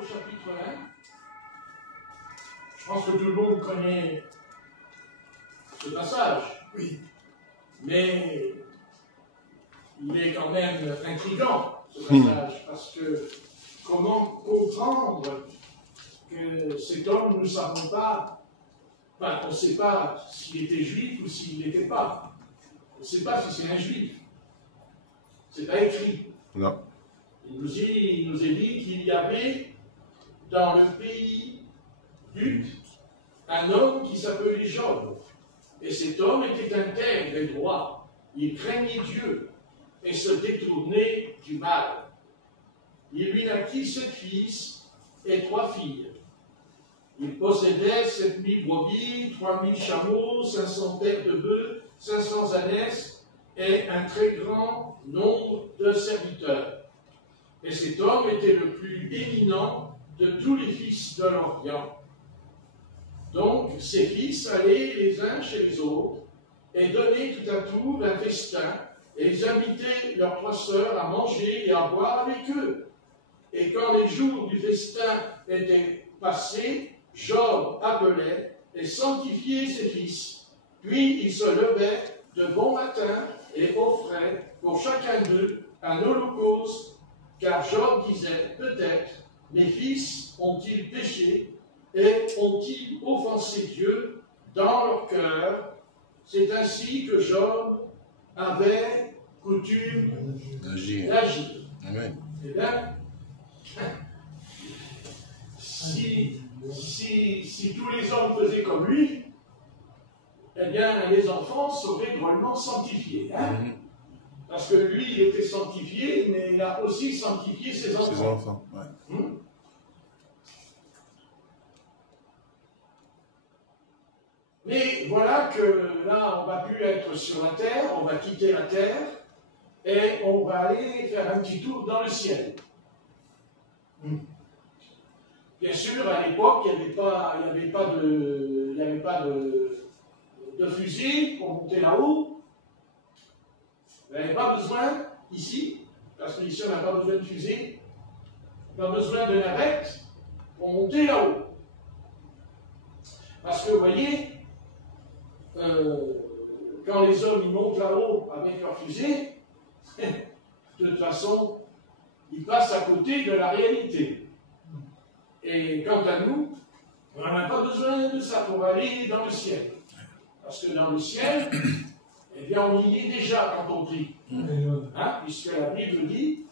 Au chapitre 1, je pense que tout le monde connaît ce passage, oui, mais il est quand même intriguant, ce passage, parce que comment comprendre que cet homme, nous ne savons pas, enfin, on ne sait pas s'il était juif ou s'il ne l'était pas. On ne sait pas si c'est un juif. Ce n'est pas écrit. Non. Il nous est dit qu'il y avait dans le pays d'Ut un homme qui s'appelait Job. Et cet homme était intègre et droit. Il craignait Dieu et se détournait du mal. Il lui naquit 7 fils et 3 filles. Il possédait 7000 brebis, 3000 chameaux, 500 paires de bœufs, 500 ânesses et un très grand nombre de serviteurs. Et cet homme était le plus éminent de tous les fils de l'Orient. Donc, ses fils allaient les uns chez les autres et donnaient tout à tour un festin, et ils invitaient leurs 3 sœurs à manger et à boire avec eux. Et quand les jours du festin étaient passés, Job appelait et sanctifiait ses fils. Puis il se levait de bon matin et offrait pour chacun d'eux un holocauste, car Job disait, peut-être, mes fils ont-ils péché et ont-ils offensé Dieu dans leur cœur? C'est ainsi que Job avait coutume d'agir. Amen. Eh bien, si tous les hommes faisaient comme lui, eh bien, les enfants seraient drôlement sanctifiés. Hein? Parce que lui, il était sanctifié, mais il a aussi sanctifié ses enfants. Ses enfants, ouais. Mais voilà que là, on va plus être sur la terre, on va quitter la terre, et on va aller faire un petit tour dans le ciel. Bien sûr, à l'époque, il n'y avait pas de fusée pour monter là-haut. Vous n'avez pas besoin, ici, parce qu'ici, on n'a pas besoin de fusée, on n'a pas besoin de navette pour monter là-haut. Parce que, vous voyez, quand les hommes ils montent là-haut avec leur fusée, de toute façon, ils passent à côté de la réalité. Et quant à nous, on n'a pas besoin de ça pour aller dans le ciel. Parce que dans le ciel, eh bien, on y est déjà quand on prie. Hein, puisque la Bible dit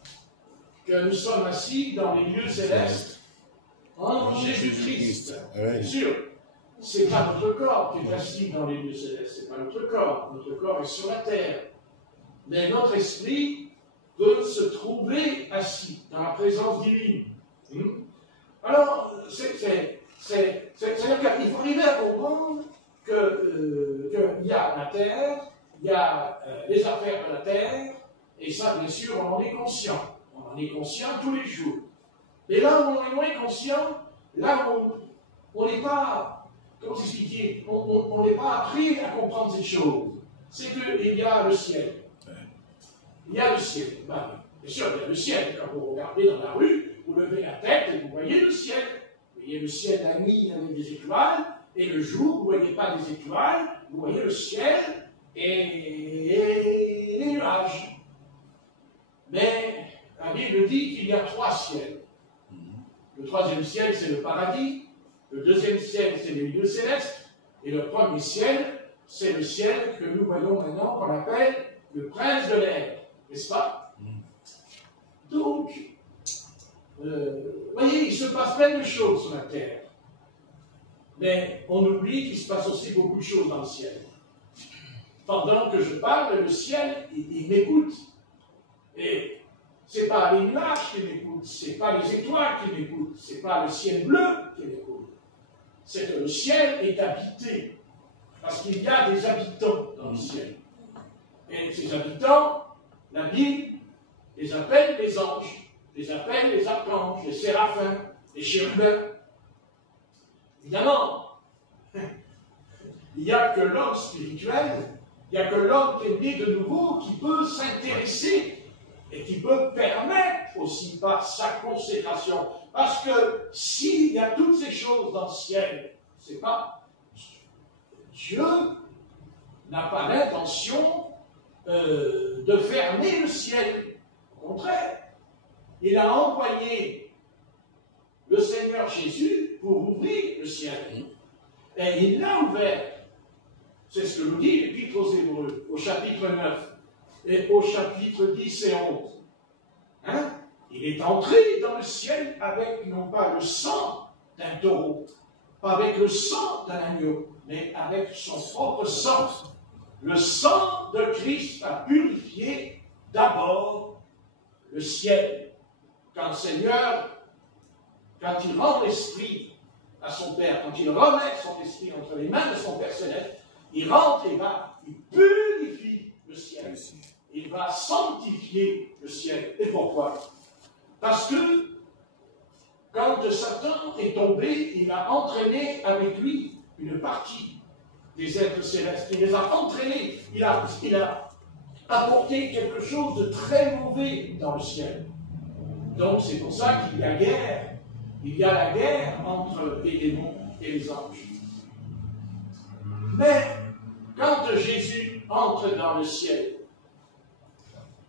que nous sommes assis dans les lieux célestes en Jésus-Christ. Bien sûr, ce n'est pas notre corps qui est assis dans les lieux célestes, ce n'est pas notre corps. Notre corps est sur la terre. Mais notre esprit peut se trouver assis dans la présence divine. Alors, il faut arriver à comprendre qu'il y a la terre, il y a les affaires de la terre, et ça, bien sûr, on en est conscient. On en est conscient tous les jours. Mais là où on est moins conscient, là où on n'est pas, comment expliquer, on n'est pas appris à comprendre cette chose, c'est qu'il y a le ciel. Il y a le ciel. Ben, bien sûr, il y a le ciel. Quand vous regardez dans la rue, vous levez la tête et vous voyez le ciel. Vous voyez le ciel la nuit avec des étoiles, et le jour, vous ne voyez pas des étoiles, vous voyez le ciel et les nuages. Mais la Bible dit qu'il y a 3 ciels. Le 3e ciel, c'est le paradis. Le 2e ciel, c'est les lieux célestes. Et le 1er ciel, c'est le ciel que nous voyons maintenant, qu'on appelle le prince de l'air. N'est-ce pas? Donc, vous voyez, il se passe plein de choses sur la terre. Mais on oublie qu'il se passe aussi beaucoup de choses dans le ciel. Pendant que je parle, le ciel, il m'écoute. Et ce n'est pas les nuages qui m'écoutent, ce n'est pas les étoiles qui m'écoutent, ce n'est pas le ciel bleu qui m'écoute. C'est que le ciel est habité. Parce qu'il y a des habitants dans le ciel. Et ces habitants, la Bible les appelle les anges, les appelle les archanges, les séraphins, les chérubins. Évidemment, il n'y a que l'homme spirituel, il n'y a que l'homme qui est né de nouveau qui peut s'intéresser et qui peut permettre aussi par sa consécration. Parce que s'il y a toutes ces choses dans le ciel, c'est pas... Dieu n'a pas l'intention de fermer le ciel. Au contraire, il a envoyé le Seigneur Jésus pour ouvrir le ciel. Et il l'a ouvert. C'est ce que nous dit l'Épître aux Hébreux, au chapitre 9 et au chapitre 10 et 11. Hein? Il est entré dans le ciel avec non pas le sang d'un taureau, pas avec le sang d'un agneau, mais avec son propre sang. Le sang de Christ a purifié d'abord le ciel. Quand le Seigneur, quand il rend l'esprit à son Père, quand il remet son esprit entre les mains de son Père céleste, il rentre et va, il purifie le ciel. Il va sanctifier le ciel. Et pourquoi? Parce que quand Satan est tombé, il a entraîné avec lui une partie des êtres célestes. Il les a entraînés. Il a apporté quelque chose de très mauvais dans le ciel. Donc c'est pour ça qu'il y a guerre. Il y a la guerre entre les démons et les anges. Mais quand Jésus entre dans le ciel,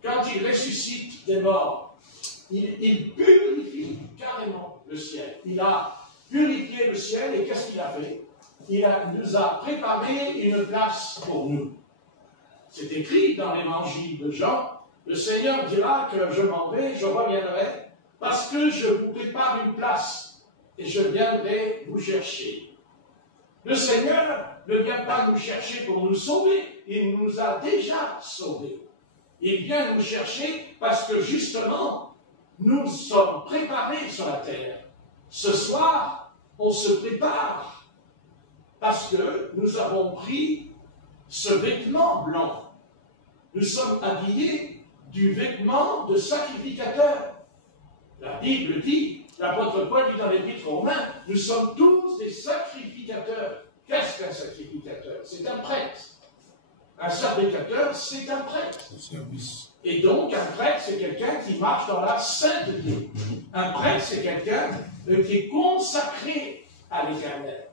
quand il ressuscite des morts, il purifie carrément le ciel. Il a purifié le ciel et qu'est-ce qu'il a fait? Il nous a préparé une place pour nous. C'est écrit dans l'évangile de Jean, le Seigneur dira que je m'en vais, je reviendrai, parce que je vous prépare une place et je viendrai vous chercher. Le Seigneur ne vient pas nous chercher pour nous sauver, il nous a déjà sauvés. Il vient nous chercher parce que justement, nous sommes préparés sur la terre. Ce soir, on se prépare parce que nous avons pris ce vêtement blanc. Nous sommes habillés du vêtement de sacrificateur. La Bible dit, l'apôtre Paul dit dans l'Épître aux Romains, nous sommes tous des sacrificateurs. Qu'est-ce qu'un sacrificateur? C'est un prêtre. Un sacrificateur, c'est un prêtre. Et donc, un prêtre, c'est quelqu'un qui marche dans la sainteté. Un prêtre, c'est quelqu'un qui est consacré à l'Éternel.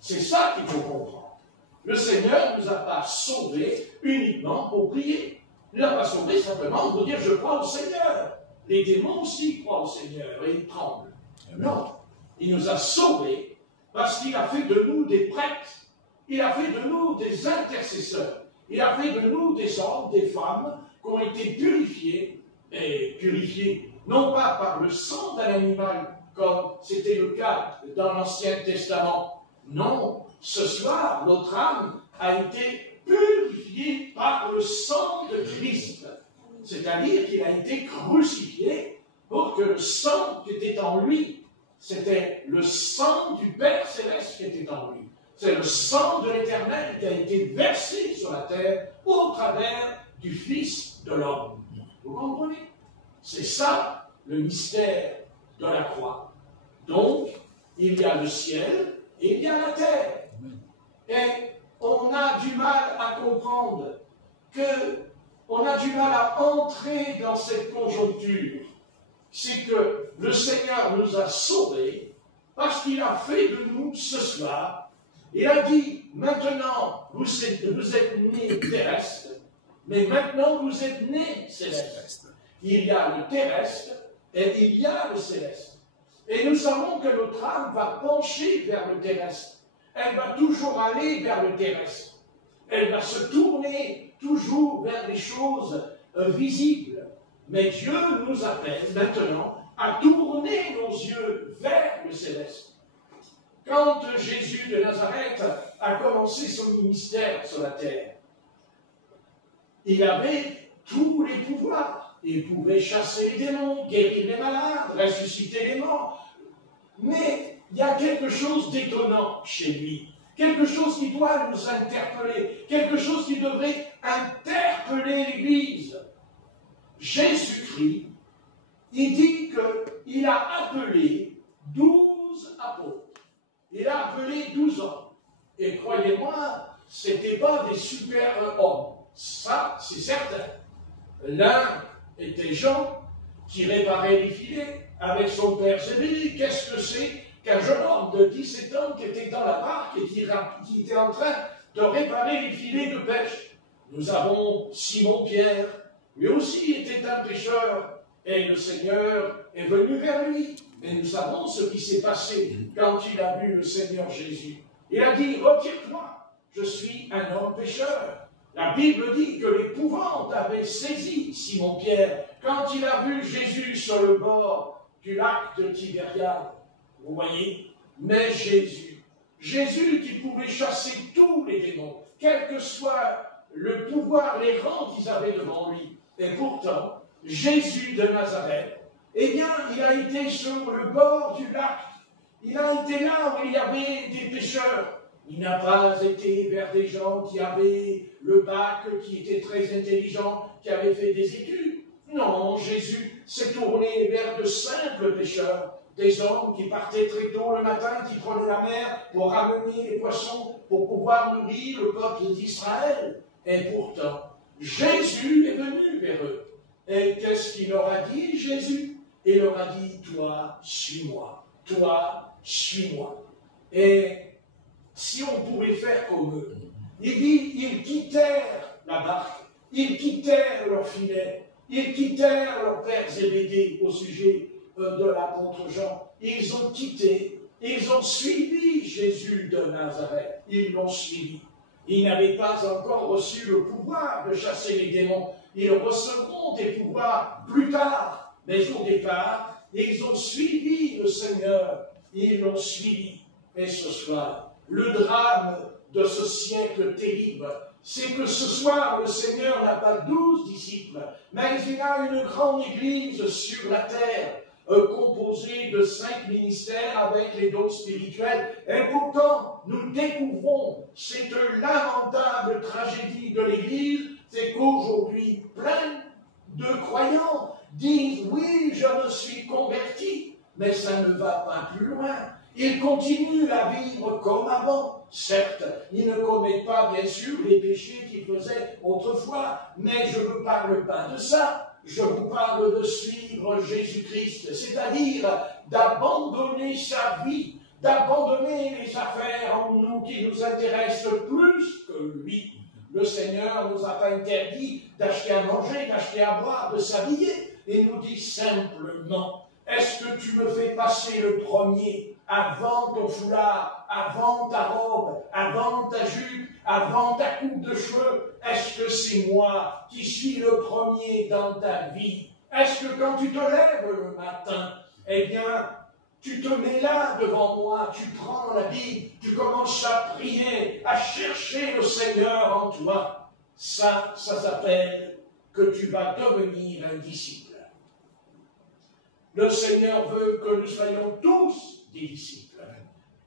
C'est ça qu'il faut comprendre. Le Seigneur ne nous a pas sauvés uniquement pour prier. Il ne nous a pas sauvés simplement pour dire « je crois au Seigneur ». Les démons aussi croient au Seigneur et ils tremblent. Non, il nous a sauvés parce qu'il a fait de nous des prêtres. Il a fait de nous des intercesseurs. Il a fait de nous des hommes, des femmes qui ont été purifiés, et purifiés non pas par le sang d'un animal, comme c'était le cas dans l'Ancien Testament. Non, ce soir, notre âme a été purifiée par le sang de Christ. C'est-à-dire qu'il a été crucifié pour que le sang qui était en lui, c'était le sang du Père Céleste qui était en lui. C'est le sang de l'Éternel qui a été versé sur la terre au travers du Fils de l'homme. Vous comprenez? C'est ça le mystère de la croix. Donc, il y a le ciel et il y a la terre. Et on a du mal à comprendre on a du mal à entrer dans cette conjoncture. C'est que le Seigneur nous a sauvés parce qu'il a fait de nous ce soir. Il a dit, maintenant, vous êtes nés terrestres, mais maintenant vous êtes nés célestes. Il y a le terrestre et il y a le céleste. Et nous savons que notre âme va pencher vers le terrestre. Elle va toujours aller vers le terrestre. Elle va se tourner toujours vers les choses visibles. Mais Dieu nous appelle maintenant à tourner nos yeux vers le céleste. Quand Jésus de Nazareth a commencé son ministère sur la terre, il avait tous les pouvoirs. Il pouvait chasser les démons, guérir les malades, ressusciter les morts. Mais il y a quelque chose d'étonnant chez lui. Quelque chose qui doit nous interpeller. Quelque chose qui devrait interpeller l'Église. Jésus-Christ, il dit qu'il a appelé 12 apôtres. Il a appelé 12 hommes. Et croyez-moi, ce n'étaient pas des super hommes. Ça, c'est certain. L'un était Jean, qui réparait les filets. avec son père Zébédée. Qu'est-ce que c'est qu'un jeune homme de 17 ans qui était dans la barque et qui était en train de réparer les filets de pêche? Nous avons Simon-Pierre, lui aussi était un pêcheur, et le Seigneur est venu vers lui. Et nous savons ce qui s'est passé quand il a vu le Seigneur Jésus. Il a dit, retire-toi, je suis un homme pécheur. La Bible dit que l'épouvante avait saisi Simon-Pierre quand il a vu Jésus sur le bord du lac de Tibériade. Vous voyez, mais Jésus qui pouvait chasser tous les démons, quel que soit le pouvoir, les rangs qu'ils avaient devant lui. Et pourtant, Jésus de Nazareth, eh bien, il a été sur le bord du lac. Il a été là où il y avait des pêcheurs. Il n'a pas été vers des gens qui avaient le bac, qui étaient très intelligents, qui avaient fait des études. Non, Jésus s'est tourné vers de simples pêcheurs, des hommes qui partaient très tôt le matin, qui prenaient la mer pour ramener les poissons, pour pouvoir nourrir le peuple d'Israël. Et pourtant, Jésus est venu vers eux. Et qu'est-ce qu'il leur a dit, Jésus? Il leur a dit, toi, suis-moi. Toi, suis-moi. Et si on pouvait faire comme eux, il dit, ils quittèrent la barque, ils quittèrent leur filet, ils quittèrent leur père Zébédée au sujet de l'apôtre Jean. Ils ont quitté, ils ont suivi Jésus de Nazareth. Ils l'ont suivi. Ils n'avaient pas encore reçu le pouvoir de chasser les démons. Ils recevront des pouvoirs plus tard. Mais au départ, ils ont suivi le Seigneur. Ils l'ont suivi. Et ce soir, le drame de ce siècle terrible, c'est que ce soir, le Seigneur n'a pas 12 disciples, mais il a une grande église sur la terre, composée de 5 ministères avec les dons spirituels. Et pourtant, nous découvrons cette lamentable tragédie de l'Église, c'est qu'aujourd'hui, plein de croyants disent « Oui, je me suis converti », mais ça ne va pas plus loin. Ils continuent à vivre comme avant. Certes, ils ne commettent pas, bien sûr, les péchés qu'ils faisaient autrefois, mais je ne vous parle pas de ça. Je vous parle de suivre Jésus-Christ, c'est-à-dire d'abandonner sa vie, d'abandonner les affaires en nous qui nous intéressent plus que lui. Le Seigneur ne nous a pas interdit d'acheter à manger, d'acheter à boire, de s'habiller. Il nous dit simplement, est-ce que tu me fais passer le premier avant ton foulard, avant ta robe, avant ta jupe, avant ta coupe de cheveux? Est-ce que c'est moi qui suis le premier dans ta vie? Est-ce que quand tu te lèves le matin, eh bien, tu te mets là devant moi, tu prends la Bible, tu commences à prier, à chercher le Seigneur en toi? Ça s'appelle que tu vas devenir un disciple. Le Seigneur veut que nous soyons tous des disciples.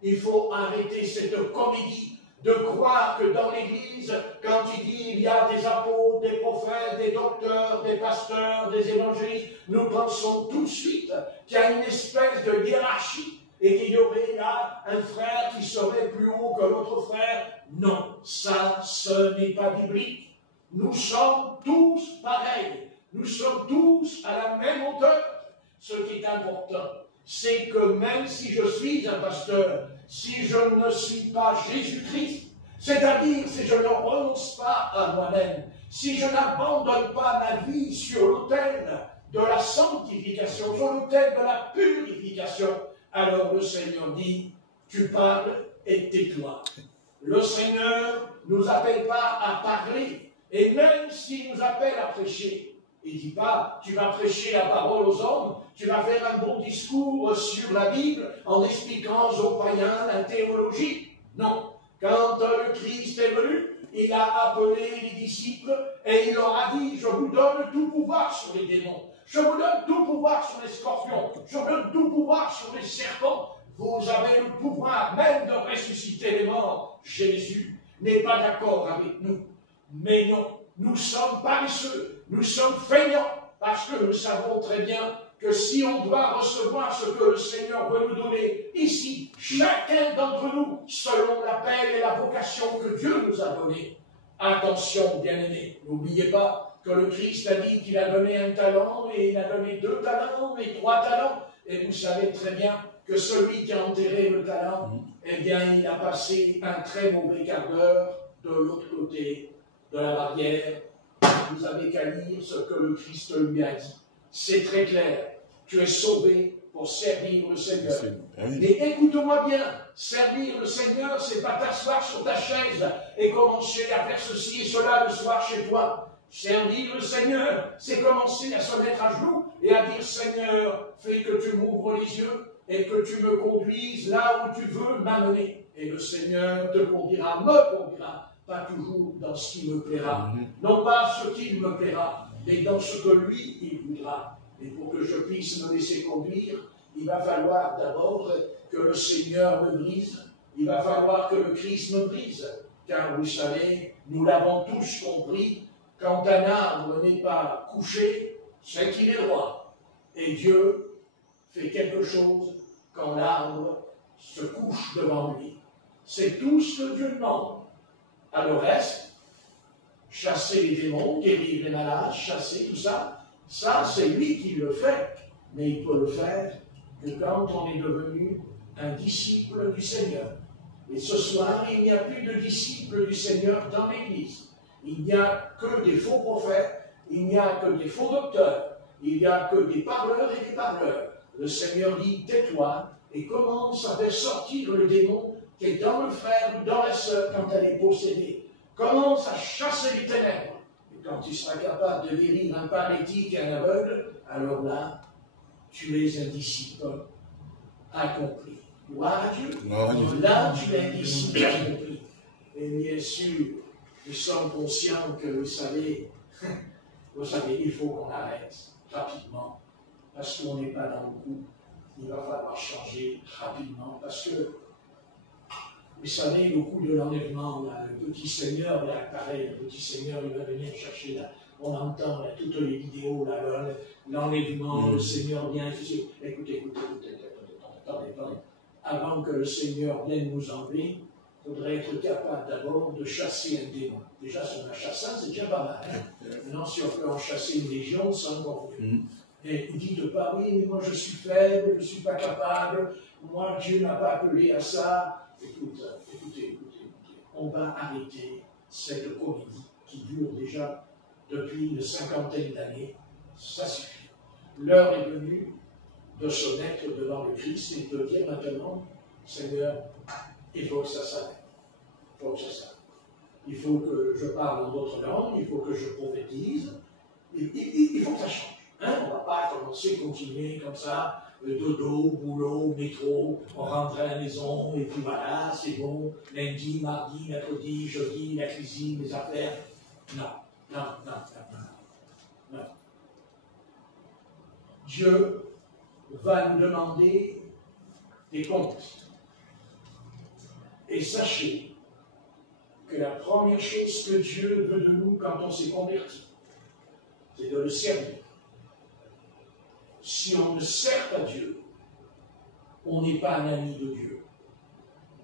Il faut arrêter cette comédie de croire que dans l'Église, quand il dit il y a des apôtres, des prophètes, des docteurs, des pasteurs, des évangélistes, nous pensons tout de suite qu'il y a une espèce de hiérarchie et qu'il y aurait là un frère qui serait plus haut que l'autre frère. Non, ça, ce n'est pas biblique. Nous sommes tous pareils. Nous sommes tous à la même hauteur. Ce qui est important, c'est que même si je suis un pasteur, si je ne suis pas Jésus-Christ, c'est-à-dire si je ne renonce pas à moi-même, si je n'abandonne pas ma vie sur l'autel de la sanctification, sur l'autel de la purification, alors le Seigneur dit, tu parles et tais-toi. Le Seigneur ne nous appelle pas à parler, et même s'il nous appelle à prêcher, il ne dit pas, tu vas prêcher la parole aux hommes, tu vas faire un bon discours sur la Bible en expliquant aux païens la théologie. Non. Quand le Christ est venu, il a appelé les disciples et il leur a dit, je vous donne tout pouvoir sur les démons. Je vous donne tout pouvoir sur les scorpions. Je vous donne tout pouvoir sur les serpents. Vous avez le pouvoir même de ressusciter les morts. Jésus n'est pas d'accord avec nous. Mais non, nous sommes paresseux. Nous sommes feignants parce que nous savons très bien que si on doit recevoir ce que le Seigneur veut nous donner ici, chacun d'entre nous, selon l'appel et la vocation que Dieu nous a donnée, attention, bien-aimés, n'oubliez pas que le Christ a dit qu'il a donné un talent, et il a donné 2 talents, et 3 talents, Et vous savez très bien que celui qui a enterré le talent, eh bien, il a passé un très mauvais quart d'heure de l'autre côté de la barrière. Vous avez qu'à lire ce que le Christ lui a dit. C'est très clair. Tu es sauvé pour servir le Seigneur. Et écoute-moi bien, servir le Seigneur, c'est pas t'asseoir sur ta chaise et commencer à faire ceci et cela le soir chez toi. Servir le Seigneur, c'est commencer à se mettre à genoux et à dire, Seigneur, fais que tu m'ouvres les yeux et que tu me conduises là où tu veux m'amener. Et le Seigneur te conduira, me conduira, pas toujours dans ce qui me plaira, non pas ce qu'il me plaira, mais dans ce que lui, il voudra. Et pour que je puisse me laisser conduire, il va falloir d'abord que le Seigneur me brise, il va falloir que le Christ me brise, car vous savez, nous l'avons tous compris, quand un arbre n'est pas couché, c'est qu'il est roi. Et Dieu fait quelque chose quand l'arbre se couche devant lui. C'est tout ce que Dieu demande. À le reste, chasser les démons, guérir les malades, chasser tout ça, ça c'est lui qui le fait. Mais il peut le faire que quand on est devenu un disciple du Seigneur. Et ce soir, il n'y a plus de disciples du Seigneur dans l'Église. Il n'y a que des faux prophètes, il n'y a que des faux docteurs, il n'y a que des parleurs et des parleurs. Le Seigneur dit, tais-toi, et commence à faire sortir le démon qui est dans le frère ou dans la sœur quand elle est possédée. Commence à chasser les ténèbres. Et quand tu seras capable de guérir un paralytique et un aveugle, alors là, tu es un disciple accompli. Gloire à Dieu. Là, tu es un disciple accompli. Et bien sûr, nous sommes conscients que, vous savez, il faut qu'on arrête rapidement, parce qu'on n'est pas dans le coup. Il va falloir changer rapidement, parce que, vous savez, le coup de l'enlèvement, le petit Seigneur, là, pareil, le petit Seigneur, il va venir chercher, là, on entend là, toutes les vidéos, là, l'enlèvement, le Seigneur vient, écoutez, attendez. Avant que le Seigneur vienne nous enlever, il faudrait être capable d'abord de chasser un démon. Déjà, si on a chassé un, c'est déjà pas mal. Hein? Maintenant, si on peut en chasser une légion, c'est encore mieux. Et ne dites pas, oui, mais moi je suis faible, je ne suis pas capable, moi Dieu n'a pas appelé à ça. Écoutez, on va arrêter cette comédie qui dure déjà depuis une cinquantaine d'années. Ça suffit. L'heure est venue de se mettre devant le Christ et de dire maintenant, Seigneur, il faut que ça s'arrête. Il faut que je parle en d'autres langues, il faut que je prophétise, il faut que ça change. Hein? On ne va pas continuer comme ça, dodo, boulot, métro, on rentre à la maison, et puis voilà, c'est bon, lundi, mardi, mercredi, jeudi, la cuisine, les affaires. Non. Dieu va nous demander des comptes. Et sachez que la première chose que Dieu veut de nous quand on s'est converti, c'est de le servir. Si on ne sert pas Dieu, on n'est pas un ami de Dieu.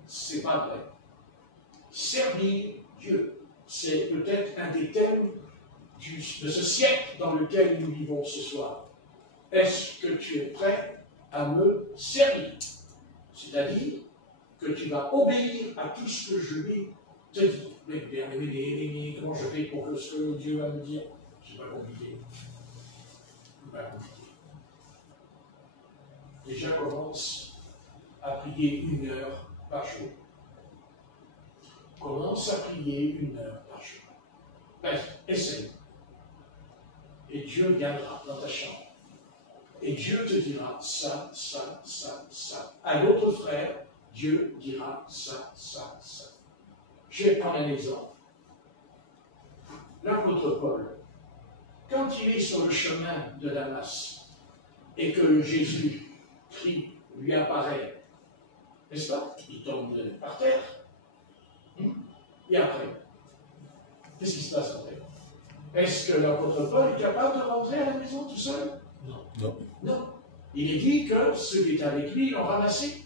C'est pas vrai. Servir Dieu, c'est peut-être un des thèmes de ce siècle dans lequel nous vivons ce soir. Est-ce que tu es prêt à me servir? C'est-à-dire que tu vas obéir à tout ce que je vais te dire. Mais comment je fais pour que ce que Dieu va me dire? C'est pas compliqué. Déjà commence à prier 1 heure par jour. Commence à prier 1 heure par jour. Bref, essaye. Et Dieu viendra dans ta chambre. Et Dieu te dira ça. À l'autre frère, Dieu dira ça. Je vais prendre un exemple. L'apôtre Paul, quand il est sur le chemin de Damas et que Jésus lui apparaît, n'est-ce pas? Il tombe par terre. Et après, qu'est-ce qui se passe après? Est-ce que l'apôtre Paul est capable de rentrer à la maison tout seul? Non. Il est dit que ceux qui étaient avec lui l'ont ramassé.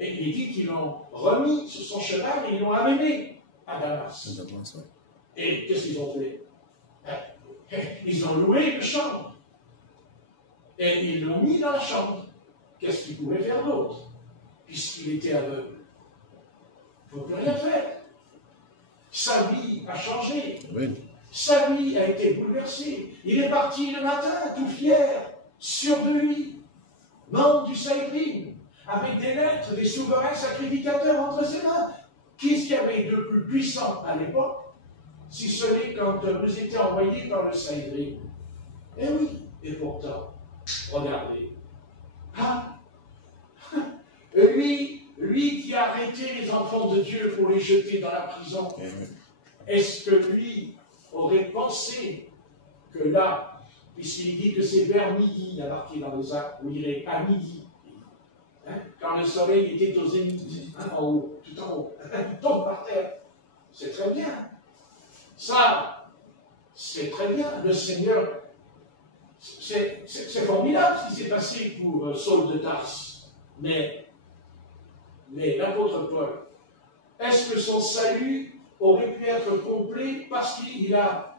Et il est dit qu'ils l'ont remis sur son cheval et ils l'ont amené à Damas. Et qu'est-ce qu'ils ont fait? Ils ont loué une chambre. Et ils l'ont mis dans la chambre. qu'est-ce qu'il pouvait faire d'autre, puisqu'il était aveugle? Il ne faut plus rien faire. Sa vie a changé. Oui. Sa vie a été bouleversée. Il est parti le matin, tout fier, sûr de lui, membre du Sanhédrin, avec des lettres des souverains sacrificateurs entre ses mains. Qu'est-ce qu'il y avait de plus puissant à l'époque, si ce n'est quand vous étiez envoyé par le Sanhédrin? Eh oui, et pourtant, regardez. Ah, lui qui a arrêté les enfants de Dieu pour les jeter dans la prison, est-ce que lui aurait pensé que là, puisqu'il dit que c'est vers midi, il y a marqué dans les actes, où il est à midi, hein, quand le soleil était au zénith, hein, en haut, tout en haut, il tombe par terre. C'est très bien. Ça, c'est très bien. Le Seigneur, c'est formidable ce qui s'est passé pour Saul de Tarse. Mais l'apôtre Paul, est-ce que son salut aurait pu être complet parce qu'il a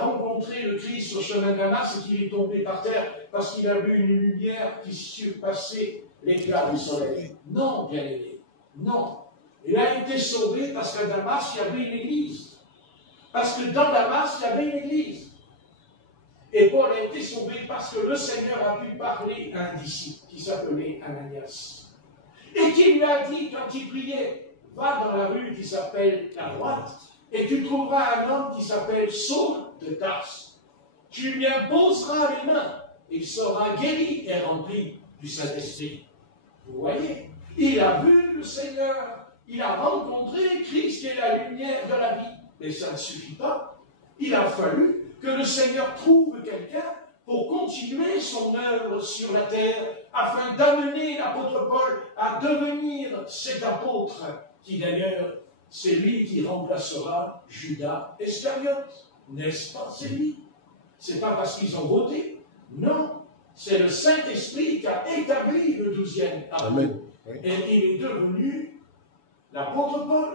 rencontré le Christ au chemin de Damas et qu'il est tombé par terre parce qu'il a vu une lumière qui surpassait l'éclat du soleil? Non, bien-aimé, non. Il a été sauvé parce qu'à Damas, il y avait une église. Parce que dans Damas, il y avait une église. Et Paul a été sauvé parce que le Seigneur a pu parler à un disciple qui s'appelait Ananias. Et qui lui a dit, quand il priait, va dans la rue qui s'appelle la droite, et tu trouveras un homme qui s'appelle Saul de Tarse. Tu lui imposeras les mains, il sera guéri et rempli du Saint-Esprit. Vous voyez, il a vu le Seigneur, il a rencontré Christ qui est la lumière de la vie. Mais ça ne suffit pas. Il a fallu que le Seigneur trouve quelqu'un pour continuer son œuvre sur la terre, afin d'amener l'apôtre Paul à devenir cet apôtre, qui d'ailleurs, c'est lui qui remplacera Judas Iscariote. N'est-ce pas? C'est lui. C'est pas parce qu'ils ont voté. Non. C'est le Saint-Esprit qui a établi le 12e apôtre. Amen. Oui. Et il est devenu l'apôtre Paul.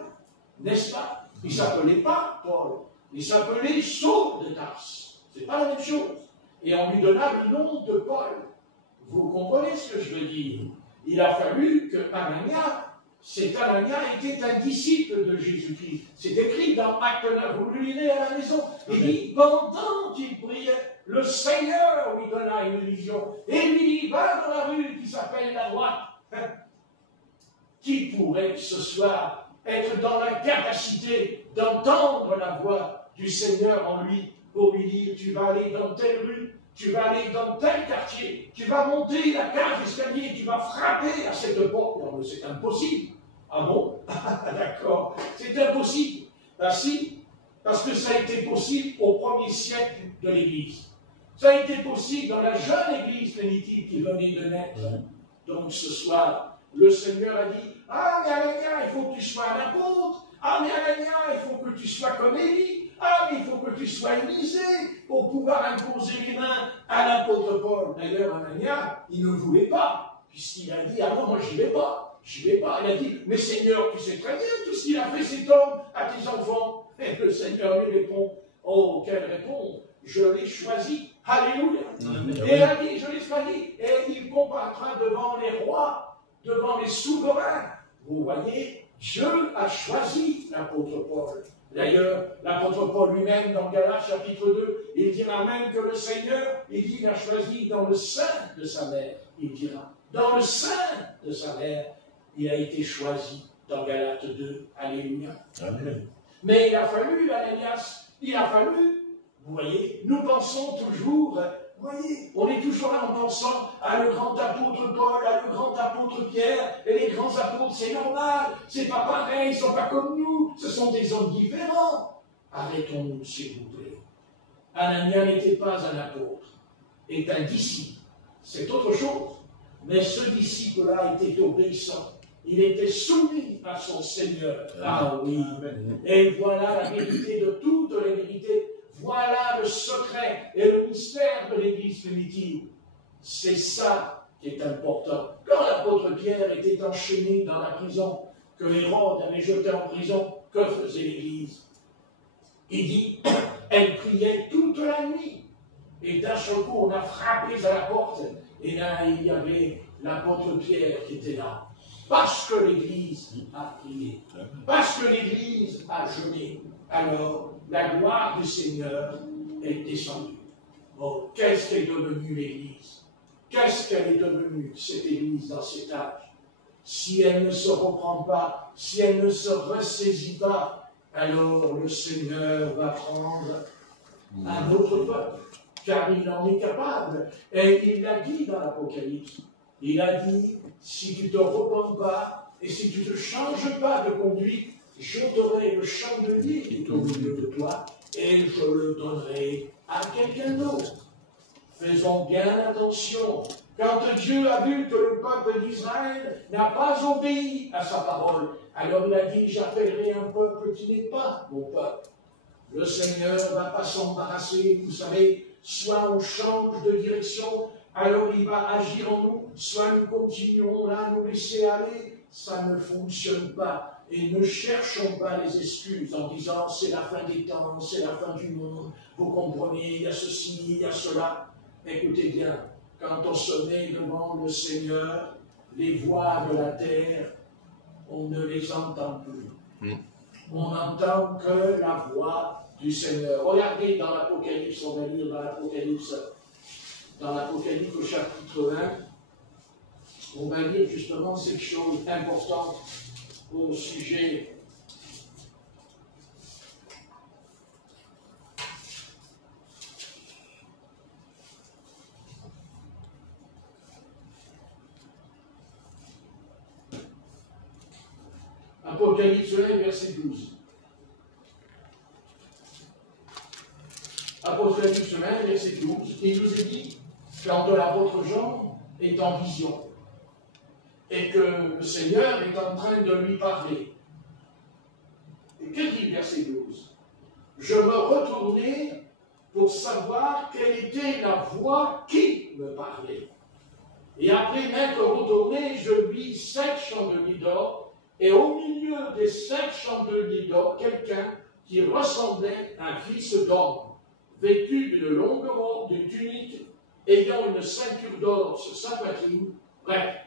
N'est-ce pas? Il ne s'appelait pas Paul. Il s'appelait Saul de Tarse. C'est pas la même chose. Et on lui donna le nom de Paul. Vous comprenez ce que je veux dire? Il a fallu que Anania, cet Anania était un disciple de Jésus-Christ. C'est écrit dans Acte 9, vous le lirez à la maison. Il dit, pendant qu'il priait, le Seigneur lui donna une vision. Et lui dit, va dans la rue qui s'appelle la droite. Qui pourrait ce soir être dans la capacité d'entendre la voix du Seigneur en lui pour lui dire, tu vas aller dans telle rue, tu vas aller dans tel quartier, tu vas monter la cage d'escalier, tu vas frapper à cette porte. Non, mais c'est impossible. Ah bon? D'accord. C'est impossible. Ben si, parce que ça a été possible au 1er siècle de l'Église. Ça a été possible dans la jeune Église primitive qui venait de naître. Donc ce soir, le Seigneur a dit, ah mais Anania, il faut que tu sois un apôtre. Ah mais Anania, il faut que tu sois comme Élie. Ah, mais il faut que tu sois Élisée pour pouvoir imposer les mains à l'apôtre Paul. D'ailleurs, Anania, il ne voulait pas, puisqu'il a dit, ah non, moi, j'y vais pas. J'y vais pas. Il a dit, mais Seigneur, tu sais très bien tout ce qu'il a fait cet homme à tes enfants. Et le Seigneur lui répond, oh, quelle réponse, je l'ai choisi. Alléluia. Et il a dit, je l'ai choisi. Et il comparaîtra devant les rois, devant les souverains. Vous voyez, Dieu a choisi l'apôtre Paul. D'ailleurs, l'apôtre Paul lui-même, dans Galates chapitre 2, il dira même que le Seigneur, il dit, il a choisi dans le sein de sa mère, il dira. Dans le sein de sa mère, il a été choisi dans Galates 2. Alléluia. Amen. Mais il a fallu, Ananias, il a fallu, vous voyez, nous pensons toujours, vous voyez, on est toujours là en pensant à le grand apôtre Paul, à le grand apôtre Pierre, et les grands apôtres, c'est normal, c'est pas pareil, ils sont pas comme nous, ce sont des hommes différents. Arrêtons-nous, s'il vous plaît. Anania n'était pas un apôtre, est un disciple, c'est autre chose. Mais ce disciple-là était obéissant, il était soumis à son Seigneur. Ah oui, et voilà la vérité de toutes les vérités. Voilà le secret et le mystère de l'Église primitive. C'est ça qui est important. Quand l'apôtre Pierre était enchaîné dans la prison, que Hérode avait jeté en prison, que faisait l'Église? Il dit, elle priait toute la nuit. Et d'un seul coup, on a frappé à la porte. Et là, il y avait l'apôtre Pierre qui était là. Parce que l'Église a prié, parce que l'Église a jeûné, alors la gloire du Seigneur est descendue. Bon, qu'est-ce qu'est devenue l'Église? Qu'est-ce qu'elle est devenue, cette Église, dans cet âge? Si elle ne se reprend pas, si elle ne se ressaisit pas, alors le Seigneur va prendre un autre peuple, car il en est capable. Et il l'a dit dans l'Apocalypse. Il a dit, si tu ne te repens pas, et si tu ne changes pas de conduite, j'ôterai le chandelier qui est au milieu de toi, et je le donnerai à quelqu'un d'autre. Faisons bien attention. Quand Dieu a vu que le peuple d'Israël n'a pas obéi à sa parole, alors il a dit, j'appellerai un peuple qui n'est pas mon peuple. Le Seigneur ne va pas s'embarrasser, vous savez, soit on change de direction, alors il va agir en nous, soit nous continuons là à nous laisser aller, ça ne fonctionne pas. Et ne cherchons pas les excuses en disant, c'est la fin des temps, c'est la fin du monde, vous comprenez, il y a ceci, il y a cela. Écoutez bien, quand on se met devant le Seigneur, les voix de la terre, on ne les entend plus. On n'entend que la voix du Seigneur. Regardez dans l'Apocalypse, on va lire dans l'Apocalypse au chapitre 1, on va lire justement cette chose importante au sujet Apocalypse 1, verset 12. Apocalypse 1, verset 12, il nous est dit, quand l'apôtre Jean est en vision, et que le Seigneur est en train de lui parler. Et que dit le verset 12? Je me retournai pour savoir quelle était la voix qui me parlait. Et après m'être retourné, je vis 7 chandeliers d'or, et au milieu des 7 chandeliers d'or, quelqu'un qui ressemblait à un fils d'homme, vêtu d'une longue robe, d'une tunique, ayant une ceinture d'or sur sa poitrine. Bref,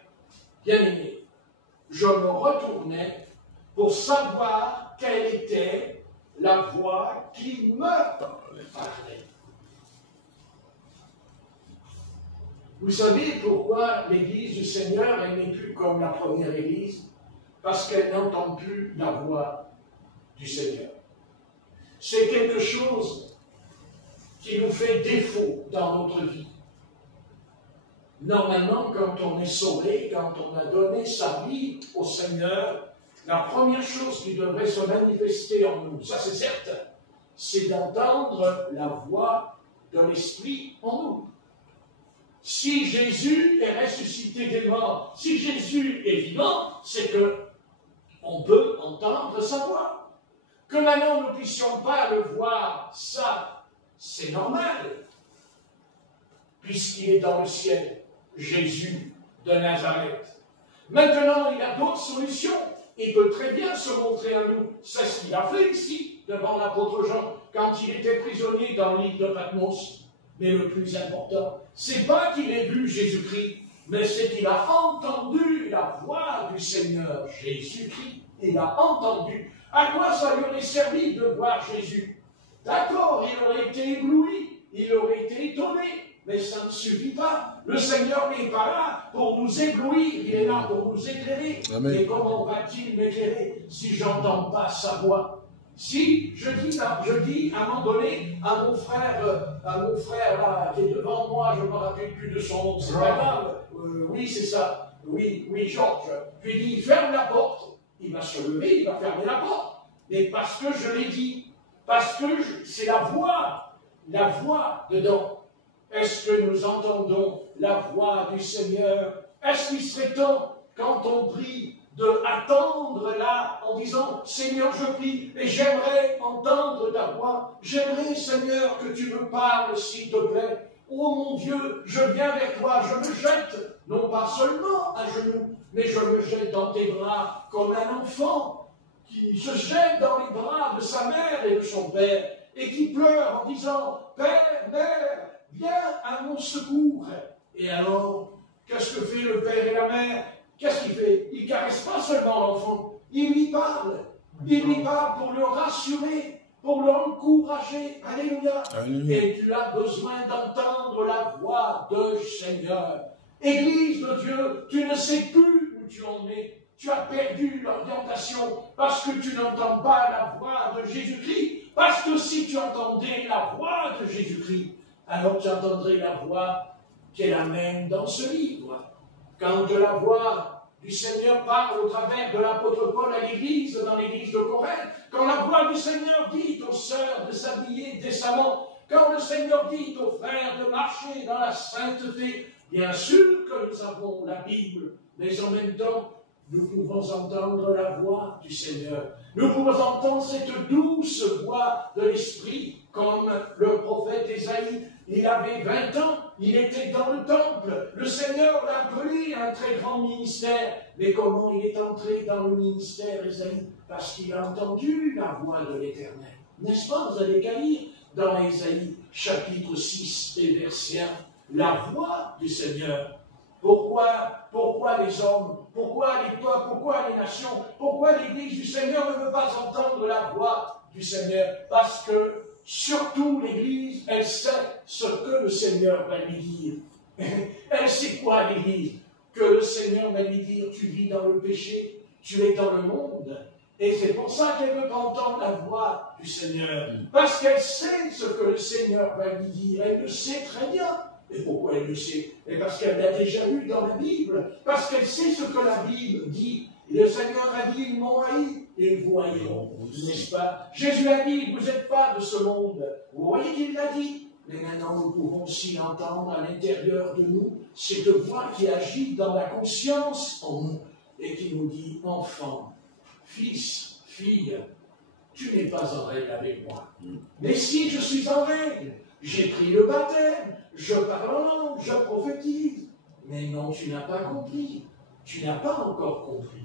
bien-aimé, je me retournais pour savoir quelle était la voix qui me parlait. Vous savez pourquoi l'Église du Seigneur, elle n'est plus comme la première Église? Parce qu'elle n'entend plus la voix du Seigneur. C'est quelque chose qui nous fait défaut dans notre vie. Normalement, quand on est sauvé, quand on a donné sa vie au Seigneur, la première chose qui devrait se manifester en nous, ça c'est certain, c'est d'entendre la voix de l'Esprit en nous. Si Jésus est ressuscité des morts, si Jésus est vivant, c'est que on peut entendre sa voix. Que maintenant nous ne puissions pas le voir, ça, c'est normal, puisqu'il est dans le ciel, Jésus de Nazareth. Maintenant, il a d'autres solutions. Il peut très bien se montrer à nous. C'est ce qu'il a fait ici, devant l'apôtre Jean, quand il était prisonnier dans l'île de Patmos. Mais le plus important, c'est pas qu'il ait vu Jésus-Christ, mais c'est qu'il a entendu la voix du Seigneur Jésus-Christ. Il a entendu. À quoi ça lui aurait servi de voir Jésus? D'accord, il aurait été ébloui, il aurait été étonné, mais ça ne suffit pas. Le Seigneur n'est pas là pour nous éblouir, il est là pour nous éclairer. Amen. Et comment va-t-il m'éclairer si je n'entends pas sa voix? Si je dis à un moment donné à mon frère là, qui est devant moi, je ne me rappelle plus de son nom, c'est pas grave, oui c'est ça, oui Georges, je lui dis ferme la porte, il va se lever, il va fermer la porte, mais parce que je l'ai dit, parce que c'est la voix dedans. Est-ce que nous entendons la voix du Seigneur? Est-ce qu'il serait temps, quand on prie, d'attendre là, en disant, Seigneur, je prie, et j'aimerais entendre ta voix. J'aimerais, Seigneur, que tu me parles, s'il te plaît. Oh mon Dieu, je viens vers toi, je me jette, non pas seulement à genoux, mais je me jette dans tes bras comme un enfant qui se jette dans les bras de sa mère et de son père, et qui pleure en disant, Père, Mère, viens à mon secours. Et alors, Qu'est-ce que fait le père et la mère? Qu'est-ce qu'il fait? Il ne caresse pas seulement l'enfant, il lui parle. Il lui parle pour le rassurer, pour l'encourager. Alléluia. Alléluia. Et tu as besoin d'entendre la voix du Seigneur. Église de Dieu, tu ne sais plus où tu en es. Tu as perdu l'orientation parce que tu n'entends pas la voix de Jésus-Christ. Parce que si tu entendais la voix de Jésus-Christ, alors tu entendrais la voix qui est la même dans ce livre. Quand la voix du Seigneur parle au travers de l'apôtre Paul à l'église, dans l'église de Corinthe, quand la voix du Seigneur dit aux sœurs de s'habiller décemment, quand le Seigneur dit aux frères de marcher dans la sainteté, bien sûr que nous avons la Bible, mais en même temps, nous pouvons entendre la voix du Seigneur. Nous pouvons entendre cette douce voix de l'Esprit, comme le prophète Ésaïe. Il avait 20 ans, il était dans le temple. Le Seigneur l'a appelé à un très grand ministère. Mais comment il est entré dans le ministère, Ésaïe? Parce qu'il a entendu la voix de l'Éternel. N'est-ce pas? Vous avez qu'à lire dans Ésaïe, chapitre 6 et verset 1, la voix du Seigneur. Pourquoi les hommes, pourquoi les peuples, pourquoi les nations, pourquoi l'Église du Seigneur ne veut pas entendre la voix du Seigneur? Parce que, surtout l'Église, elle sait ce que le Seigneur va lui dire. Elle sait quoi, l'Église? Que le Seigneur va lui dire, tu vis dans le péché, tu es dans le monde. Et c'est pour ça qu'elle ne veut pas entendre la voix du Seigneur. Parce qu'elle sait ce que le Seigneur va lui dire. Elle le sait très bien. Et pourquoi elle le sait? Et parce qu'elle l'a déjà lu dans la Bible. Parce qu'elle sait ce que la Bible dit. Le Seigneur a dit, ils m'ont haï, et ils vous haïront. N'est-ce pas? Jésus a dit, vous n'êtes pas de ce monde. Vous voyez qu'il l'a dit. Mais maintenant, nous pouvons aussi l'entendre à l'intérieur de nous, cette voix qui agit dans la conscience en nous, et qui nous dit, enfant, fils, fille, tu n'es pas en règle avec moi. Mais si je suis en règle, j'ai pris le baptême, je parle en langue, je prophétise. Mais non, tu n'as pas compris. Tu n'as pas encore compris.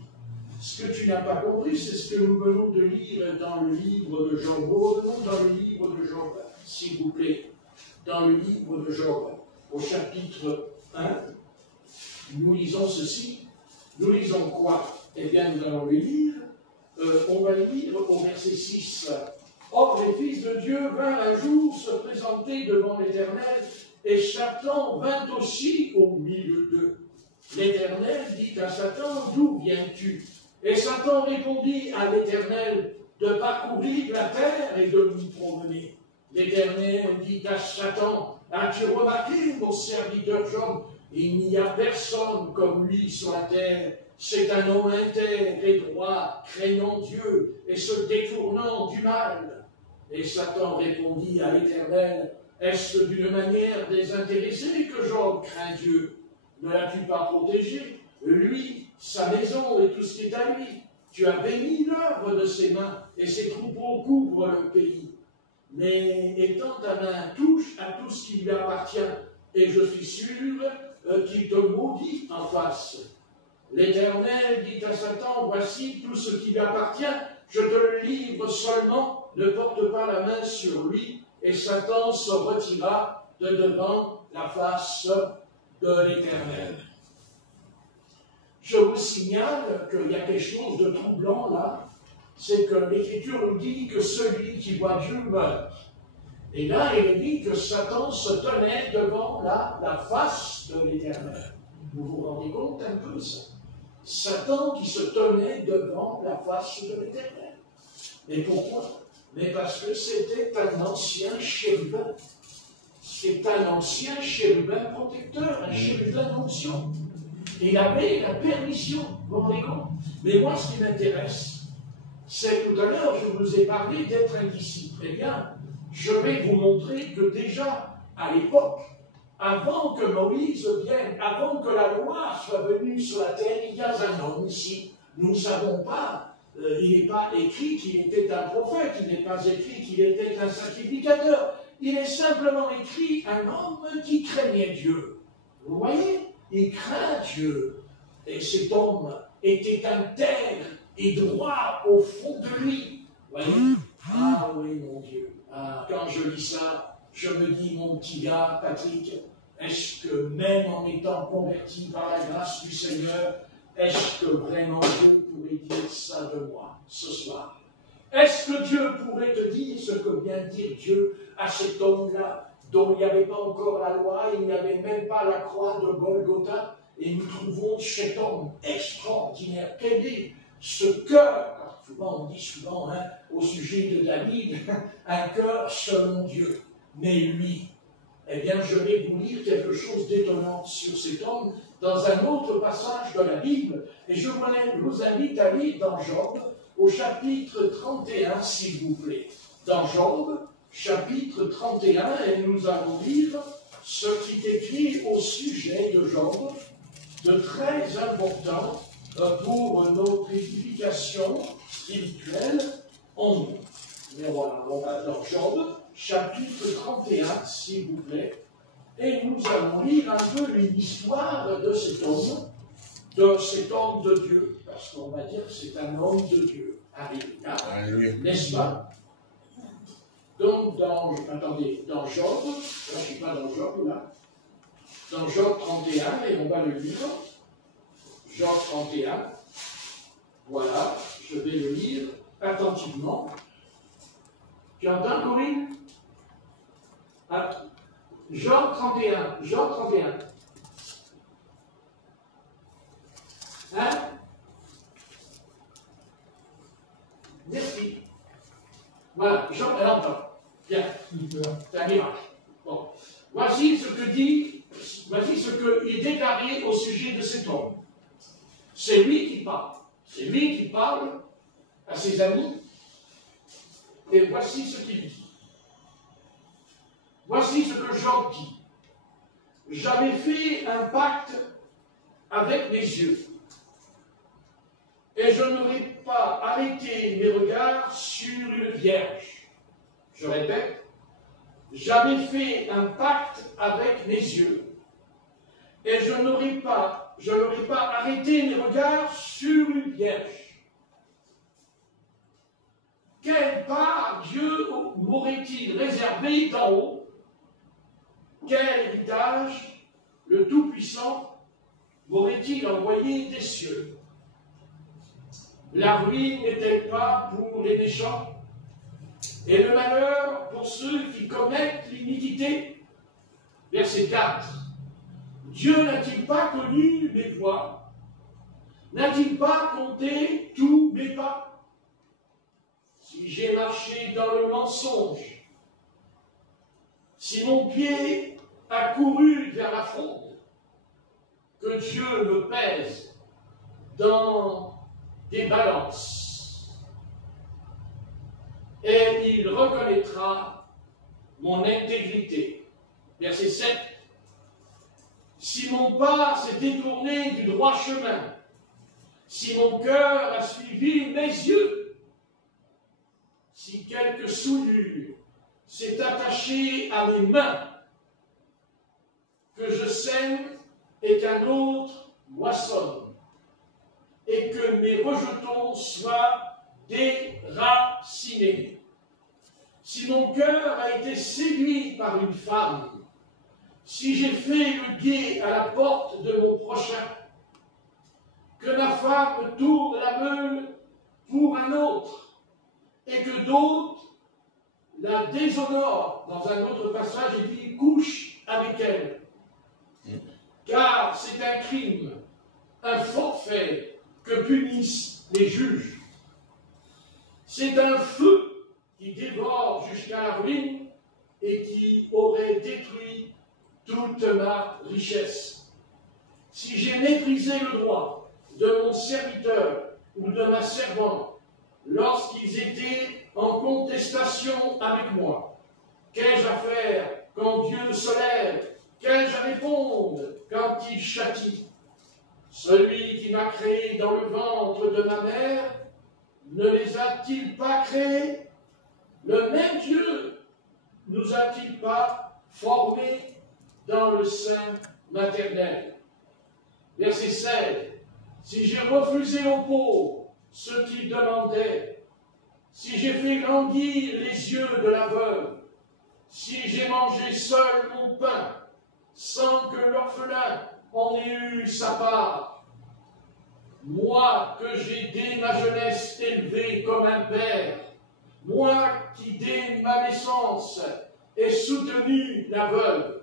Ce que tu n'as pas compris, c'est ce que nous venons de lire dans le livre de Job. Revenons dans le livre de Job, s'il vous plaît. Dans le livre de Job, au chapitre 1, nous lisons ceci. Nous lisons quoi? Eh bien, nous allons le lire. On va le lire au verset 6. Or, les fils de Dieu vinrent un jour se présenter devant l'Éternel, et Satan vint aussi au milieu d'eux. L'Éternel dit à Satan, d'où viens-tu? Et Satan répondit à l'Éternel, de parcourir la terre et de m'y promener. L'Éternel dit à Satan, as-tu remarqué, mon serviteur Job? Il n'y a personne comme lui sur la terre. C'est un homme intègre et droit, craignant Dieu et se détournant du mal. Et Satan répondit à l'Éternel, est-ce d'une manière désintéressée que Job craint Dieu? Ne l'as-tu pas protégé, lui, sa maison et tout ce qui est à lui? Tu as béni l'œuvre de ses mains, et ses troupeaux couvrent le pays. Mais étends ta main, touche à tout ce qui lui appartient, et je suis sûr qu'il te maudit en face. L'Éternel dit à Satan, voici tout ce qui lui appartient, je te le livre seulement, ne porte pas la main sur lui. Et Satan se retira de devant la face de l'Éternel. Je vous signale qu'il y a quelque chose de troublant là, c'est que l'Écriture nous dit que celui qui voit Dieu meurt. Et là, il dit que Satan se tenait devant la face de l'Éternel. Vous vous rendez compte un peu ça? Satan qui se tenait devant la face de l'Éternel. Et pourquoi? Mais parce que c'était un ancien chérubin. C'est un ancien chérubin protecteur, un chérubin d'onction. Il avait la permission, vous vous rendez compte? Mais moi, ce qui m'intéresse, c'est tout à l'heure, je vous ai parlé d'être un disciple. Eh bien, je vais vous montrer que déjà, à l'époque, avant que Moïse vienne, avant que la loi soit venue sur la terre, il y a un homme ici. Nous ne savons pas, il n'est pas écrit qu'il était un prophète, il n'est pas écrit qu'il était un sacrificateur. Il est simplement écrit un homme qui craignait Dieu. Vous voyez? Il craint Dieu. Et cet homme était intègre et droit au fond de lui. Vous voyez? Ah oui, mon Dieu. Ah, quand je lis ça, je me dis, mon petit gars, Patrick, Est-ce que même en étant converti par la grâce du Seigneur, est-ce que vraiment Dieu pourrait dire ça de moi ce soir? Est-ce que Dieu pourrait te dire ce que vient de dire Dieu à cet homme-là, dont il n'y avait pas encore la loi, il n'y avait même pas la croix de Golgotha, et nous trouvons cet homme extraordinaire. Quel est ce cœur? Souvent, on dit souvent au sujet de David, un cœur selon Dieu. Mais lui, eh bien, je vais vous lire quelque chose d'étonnant sur cet homme dans un autre passage de la Bible, et je vous invite à lire dans Job, au chapitre 31, s'il vous plaît. Dans Job, chapitre 31, et nous allons lire ce qui est écrit au sujet de Job, de très important pour notre édification spirituelle en nous. Mais voilà, on va dans Job, chapitre 31, s'il vous plaît, et nous allons lire un peu l'histoire de cet homme de Dieu, parce qu'on va dire que c'est un homme de Dieu. Alléluia. N'est-ce pas? Donc, dans Job, là, je ne suis pas dans Job, là, dans Job 31, et on va le lire, Job 31, voilà, je vais le lire attentivement. Tu entends, Corinne? Job 31, Job 31. Hein? Merci. Voilà, Job, elle entend. Bien, c'est un miracle. Bon. Voici ce que est déclaré au sujet de cet homme. C'est lui qui parle. C'est lui qui parle à ses amis. Et voici ce qu'il dit. Voici ce que Job dit. J'avais fait un pacte avec mes yeux, et je n'aurais pas arrêté mes regards sur une vierge. Je répète, j'avais fait un pacte avec mes yeux, et je n'aurais pas arrêté mes regards sur une vierge. Quelle part Dieu m'aurait-il réservé d'en haut? Quel héritage le Tout-Puissant m'aurait-il envoyé des cieux? La ruine n'est-elle pas pour les méchants, et le malheur pour ceux qui commettent l'iniquité? Verset 4. Dieu n'a-t-il pas connu mes voies? N'a-t-il pas compté tous mes pas? Si j'ai marché dans le mensonge, si mon pied a couru vers la fronde, que Dieu me pèse dans des balances, et il reconnaîtra mon intégrité. Verset 7. Si mon pas s'est détourné du droit chemin, si mon cœur a suivi mes yeux, si quelque souillure s'est attachée à mes mains, que je sème et qu'un autre moissonne, et que mes rejetons soient déracinés. Si mon cœur a été séduit par une femme, si j'ai fait le guet à la porte de mon prochain, que ma femme tourne la meule pour un autre, et que d'autres la déshonorent. Dans un autre passage, il dit « couche avec elle ». Car c'est un crime, un forfait que punissent les juges. C'est un feu qui dévore jusqu'à la ruine et qui aurait détruit toute ma richesse. Si j'ai méprisé le droit de mon serviteur ou de ma servante lorsqu'ils étaient en contestation avec moi, qu'ai-je à faire quand Dieu se lève? Qu'ai-je à répondre quand il châtie? Celui qui m'a créé dans le ventre de ma mère, ne les a-t-il pas créés? Le même Dieu nous a-t-il pas formés dans le sein maternel? Verset 16. Si j'ai refusé aux pauvres ce qu'ils demandaient, si j'ai fait languir les yeux de la veuve, si j'ai mangé seul mon pain, sans que l'orphelin en ait eu sa part. Moi que j'ai dès ma jeunesse élevé comme un père, moi qui dès ma naissance ai soutenu la veuve,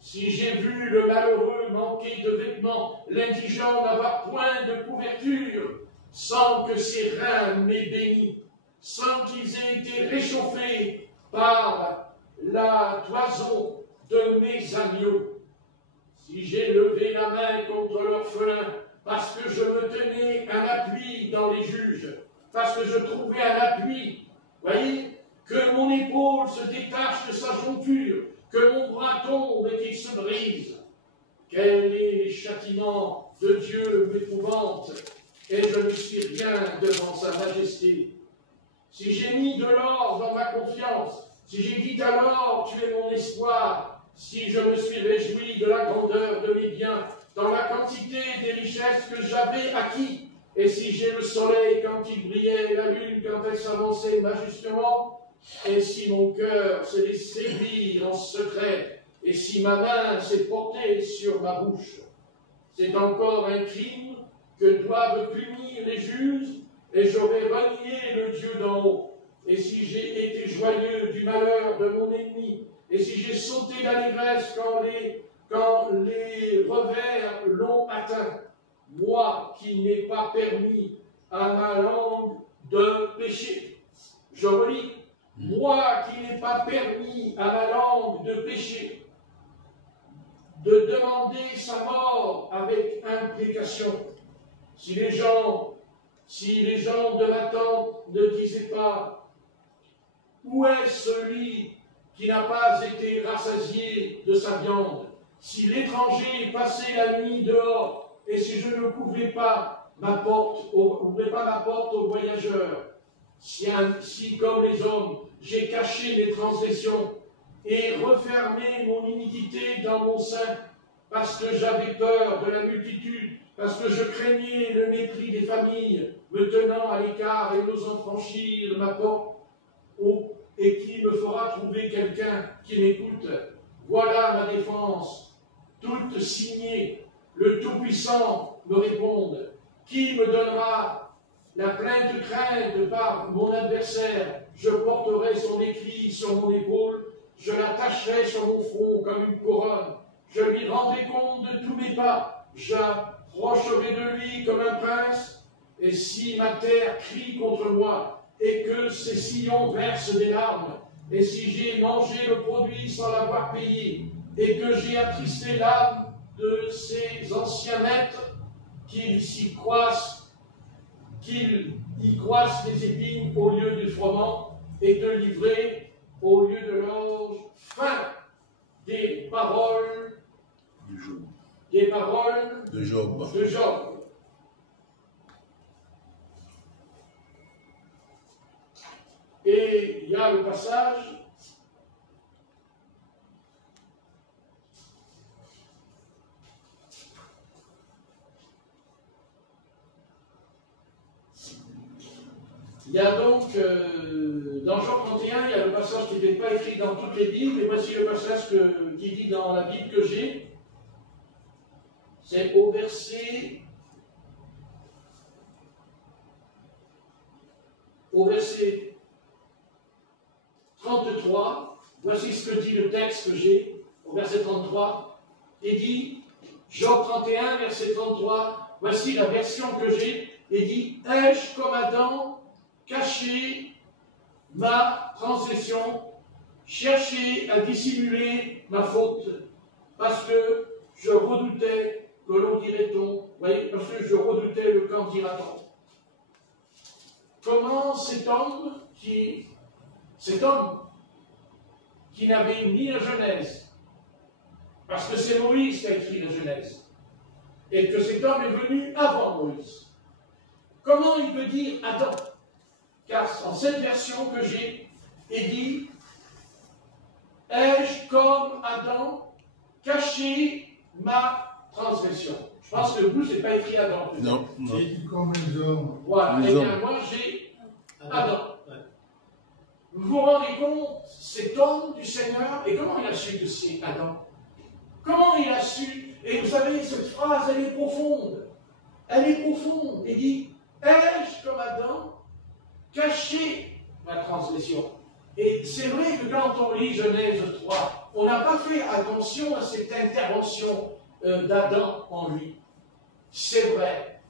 si j'ai vu le malheureux manquer de vêtements, l'indigent n'avoir point de couverture, sans que ses reins m'aient béni, sans qu'ils aient été réchauffés par la toison de mes agneaux, si j'ai levé la main contre l'orphelin, parce que je me tenais un appui dans les juges, parce que je trouvais un appui, voyez, que mon épaule se détache de sa jonction, que mon bras tombe et qu'il se brise. Quel est le châtiment de Dieu m'épouvante, et je ne suis rien devant sa majesté. Si j'ai mis de l'or dans ma confiance, si j'ai dit alors tu es mon espoir, si je me suis réjoui de la grandeur de mes biens, dans la quantité des richesses que j'avais acquis, et si j'ai le soleil quand il brillait, la lune quand elle s'avançait majestueusement, et si mon cœur s'est laissé séduire en secret, et si ma main s'est portée sur ma bouche, c'est encore un crime que doivent punir les juges, et j'aurais renié le Dieu d'en haut. Et si j'ai été joyeux du malheur de mon ennemi, et si j'ai sauté d'allégresse quand les revers l'ont atteint, moi qui n'ai pas permis à ma langue de pécher. Je relis, moi qui n'ai pas permis à ma langue de pécher, de demander sa mort avec imprécation. Si les gens de ma tente ne disaient pas, où est celui qui n'a pas été rassasié de sa viande? Si l'étranger passait la nuit dehors, et si je ne couvrais pas ma porte aux voyageurs, si comme les hommes, j'ai caché mes transgressions et refermé mon iniquité dans mon sein, parce que j'avais peur de la multitude, parce que je craignais le mépris des familles, me tenant à l'écart et n'osant franchir ma porte, et qui me fera trouver quelqu'un qui m'écoute. Voilà ma défense, toute signée, le Tout-Puissant me réponde. Qui me donnera la plainte crainte par mon adversaire? Je porterai son écrit sur mon épaule, je l'attacherai sur mon front comme une couronne. Je lui rendrai compte de tous mes pas, j'approcherai de lui comme un prince. Et si ma terre crie contre moi, et que ses sillons versent des larmes, et si j'ai mangé le produit sans l'avoir payé, et que j'ai attristé l'âme de ses anciens maîtres, qu'ils y croissent des épines au lieu du froment, et de livrer au lieu de l'orge fin des paroles de Job. Et il y a le passage il y a donc dans Jean 31, il y a le passage qui n'est pas écrit dans toutes les Bibles, et voici le passage qui dit dans la Bible que j'ai. C'est au verset 33, voici ce que dit le texte que j'ai, au verset 33, et dit, Job 31, verset 33, voici la version que j'ai, et dit, ai-je comme Adam caché ma transgression, cherché à dissimuler ma faute, parce que je redoutais que l'on dirait-on, voyez, parce que je redoutais le qu'en dira-t-on. Comment cet homme qui n'avait ni la Genèse, parce que c'est Moïse qui a écrit la Genèse, et que cet homme est venu avant Moïse, comment il peut dire Adam? Car en cette version que j'ai, il dit, ai-je comme Adam caché ma transgression? Je pense que vous, ce n'est pas écrit Adam. Non. J'ai dit comme les hommes. Voilà, et bien moi j'ai Adam. Vous vous rendez compte, cet homme du Seigneur, et comment il a su que c'est Adam? Comment il a su? Et vous savez, cette phrase, elle est profonde. Elle est profonde. Il dit, ai-je, comme Adam, caché ma transgression? Et c'est vrai que quand on lit Genèse 3, on n'a pas fait attention à cette intervention d'Adam en lui. C'est vrai.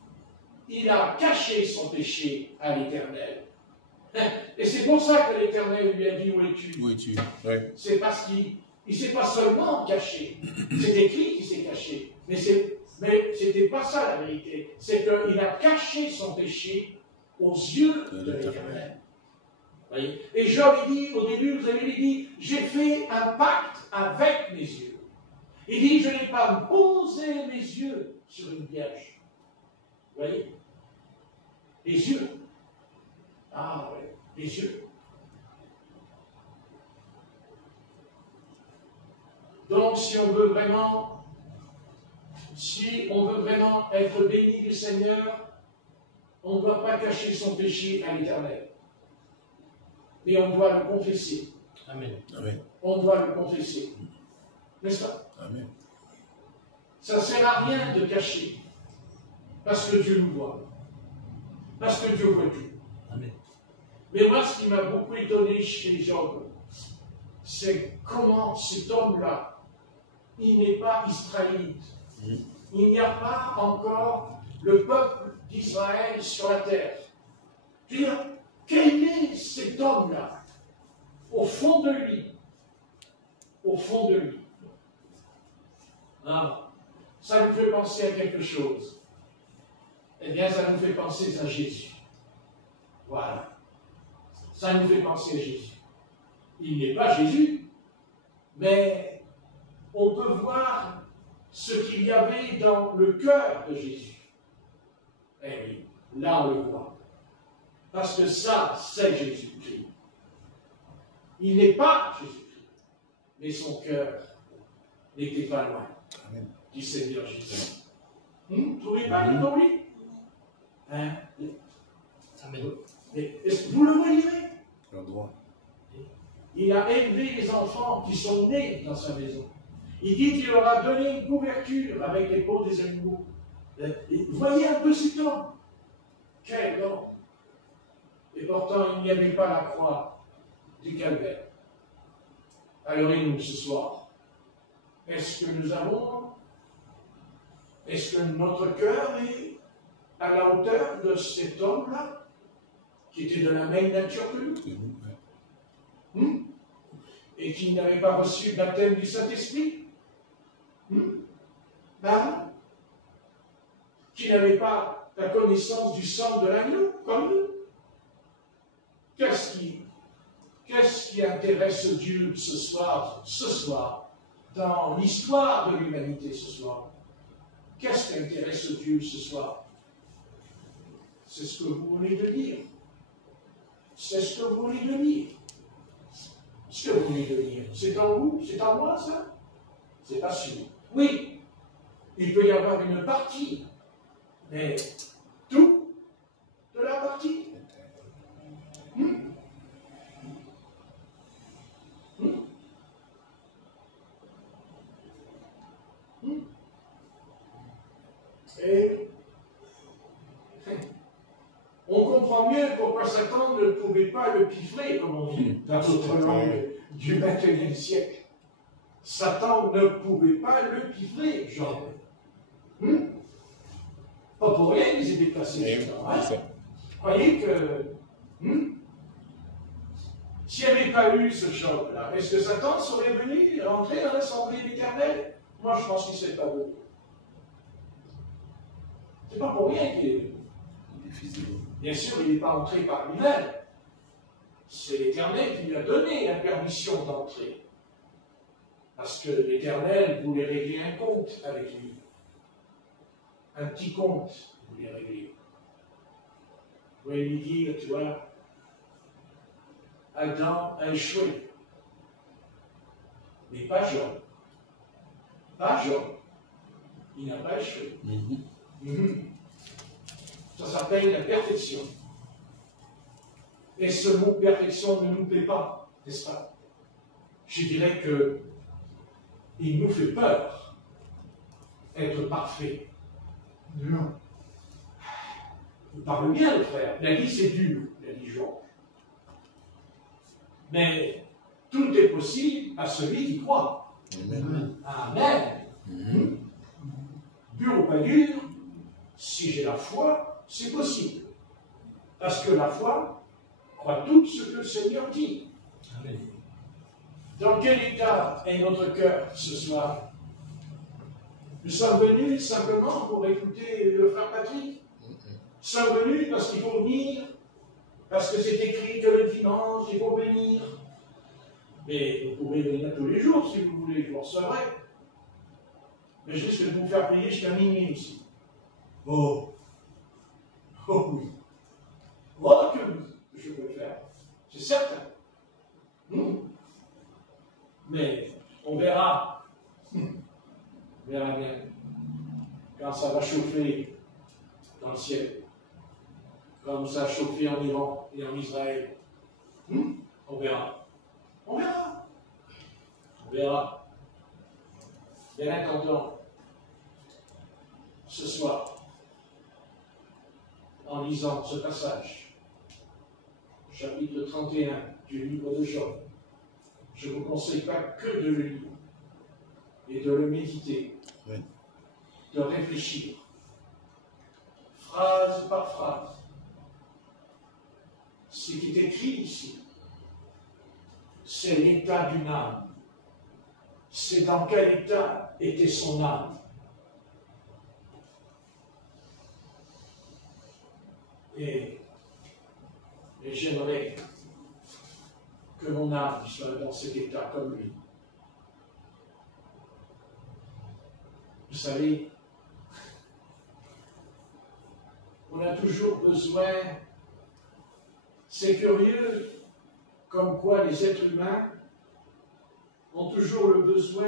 Il a caché son péché à l'Éternel. Et c'est pour ça que l'Éternel lui a dit, où es-tu? Où es-tu? Ouais. C'est parce qu'il ne s'est pas seulement caché. C'est écrit qu'il s'est caché. Mais ce n'était pas ça la vérité. C'est qu'il a caché son péché aux yeux de l'Éternel. Et Job dit, au début, vous avez dit, j'ai fait un pacte avec mes yeux. Il dit, je n'ai pas posé mes yeux sur une vierge. Vous voyez? Les yeux. Ah oui, les yeux. Donc, si on veut vraiment être béni du Seigneur, on ne doit pas cacher son péché à l'Éternel. Mais on doit le confesser. Amen. Amen. On doit le confesser. N'est-ce pas? Amen. Ça ne sert à rien de cacher. Parce que Dieu nous voit. Parce que Dieu voit tout. Amen. Mais moi, ce qui m'a beaucoup étonné chez Job, c'est comment cet homme-là, il n'est pas israélite. Il n'y a pas encore le peuple d'Israël sur la terre. Je veux dire, quel est cet homme-là? Au fond de lui. Au fond de lui. Ah, ça nous fait penser à quelque chose. Eh bien, ça nous fait penser à Jésus. Voilà. Ça nous fait penser à Jésus. Il n'est pas Jésus, mais on peut voir ce qu'il y avait dans le cœur de Jésus. Eh oui, là on le voit. Parce que ça, c'est Jésus-Christ. Il n'est pas Jésus-Christ, mais son cœur n'était pas loin du Seigneur Jésus. Vous ne trouvez pas le nom lui? Hein? Mais est-ce que vous le relirez? Il a élevé les enfants qui sont nés dans sa maison. Il dit qu'il leur a donné une couverture avec les peaux des animaux. Vous voyez un peu cet homme? Quel homme! Et pourtant, il n'y avait pas la croix du calvaire. Alors, et nous, ce soir, est-ce que notre cœur est à la hauteur de cet homme-là, qui était de la même nature que nous, et qui n'avait pas reçu le baptême du Saint-Esprit, qui n'avait pas la connaissance du sang de l'agneau, comme nous? Qu'est-ce qui intéresse Dieu ce soir, dans l'histoire de l'humanité ce soir? Qu'est-ce qui intéresse Dieu ce soir? C'est ce que vous venez de dire. C'est ce que vous venez de dire. Ce que vous venez de dire. C'est en vous? C'est en moi, ça? C'est pas sûr. Oui, il peut y avoir une partie, mais tout de la partie. Et on comprend mieux pourquoi Satan ne pouvait pas le piffrer, comme on dit dans notre langue du XXIe siècle. Satan ne pouvait pas le piffrer, Jean. Pas pour rien, ils étaient placés sur ça. Vous croyez que s'il n'y avait pas eu ce choc-là, est-ce que Satan serait venu rentrer dans l'assemblée d'Éternel? Moi, je pense qu'il ne serait pas venu. C'est pas pour rien qu'il est venu. Bien sûr, il n'est pas entré par lui-même. C'est l'Éternel qui lui a donné la permission d'entrer. Parce que l'Éternel voulait régler un compte avec lui. Un petit compte, il voulait régler. Vous voulez lui dire, tu vois, Adam a échoué. Mais pas Job. Pas Job. Il n'a pas échoué. Ça s'appelle la perfection. Et ce mot perfection ne nous plaît pas, n'est-ce pas? Je dirais que il nous fait peur. être parfait. Non. Il parle bien, le frère. Il a dit c'est dur, il a dit Georges. Mais tout est possible à celui qui croit. Amen. Amen. Dur ou pas dur, si j'ai la foi, c'est possible. Parce que la foi croit tout ce que le Seigneur dit. Amen. Dans quel état est notre cœur ce soir? Nous sommes venus simplement pour écouter le frère Patrick. Nous sommes venus parce qu'il faut venir, parce que c'est écrit que le dimanche, il faut venir. Mais vous pouvez venir tous les jours si vous voulez, je vous recevrai. Mais je risque de vous faire prier jusqu'à minuit aussi. Oh! Oh oui! Voilà que je peux le faire. C'est certain. Mais on verra. On verra bien. Quand ça va chauffer dans le ciel. Comme ça a chauffé en Iran et en Israël. On verra. On verra. On verra. Bien attendant, ce soir, en lisant ce passage, chapitre 31 du livre de Job, je ne vous conseille pas que de le lire et de le méditer, Oui. de réfléchir, phrase par phrase. Ce qui est écrit ici, c'est l'état d'une âme. C'est dans quel état était son âme. Et j'aimerais que mon âme soit dans cet état comme lui. Vous savez, on a toujours besoin, c'est curieux, comme quoi les êtres humains ont toujours le besoin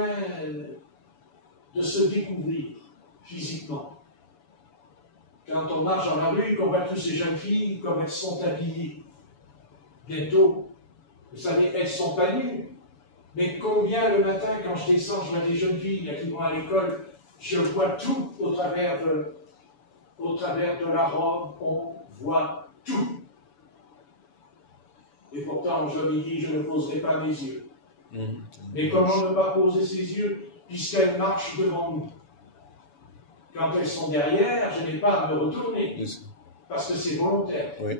de se découvrir physiquement. Quand on marche dans la rue, qu'on voit toutes ces jeunes filles comme elles sont habillées. Bientôt, vous savez, elles ne sont pas nues. Mais combien le matin, quand je descends, je vois des jeunes filles qui vont à l'école, je vois tout au travers de la robe, on voit tout. Et pourtant, je lui dis, je ne poserai pas mes yeux. Mais comment ne pas poser ses yeux, puisqu'elles marchent devant nous? Quand elles sont derrière, je n'ai pas à me retourner, parce que c'est volontaire. Oui.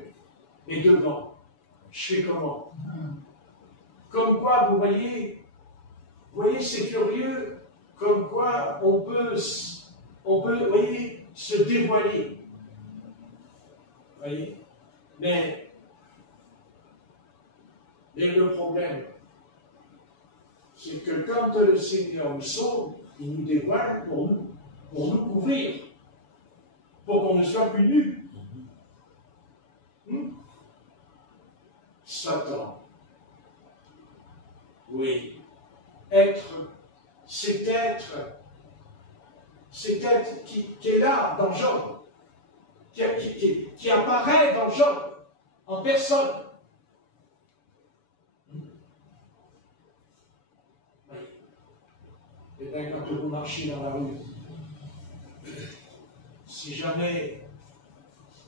Et devant, je fais comment? Comme quoi, vous voyez, c'est curieux, comme quoi on peut, vous voyez, se dévoiler. Vous voyez? Mais le problème, c'est que quand le Seigneur nous sauve, il nous dévoile pour nous couvrir, pour qu'on ne soit plus nus. Satan, oui, cet être qui est là dans Job, qui apparaît dans Job en personne. Oui. Et bien, quand vous marchez dans la rue, si jamais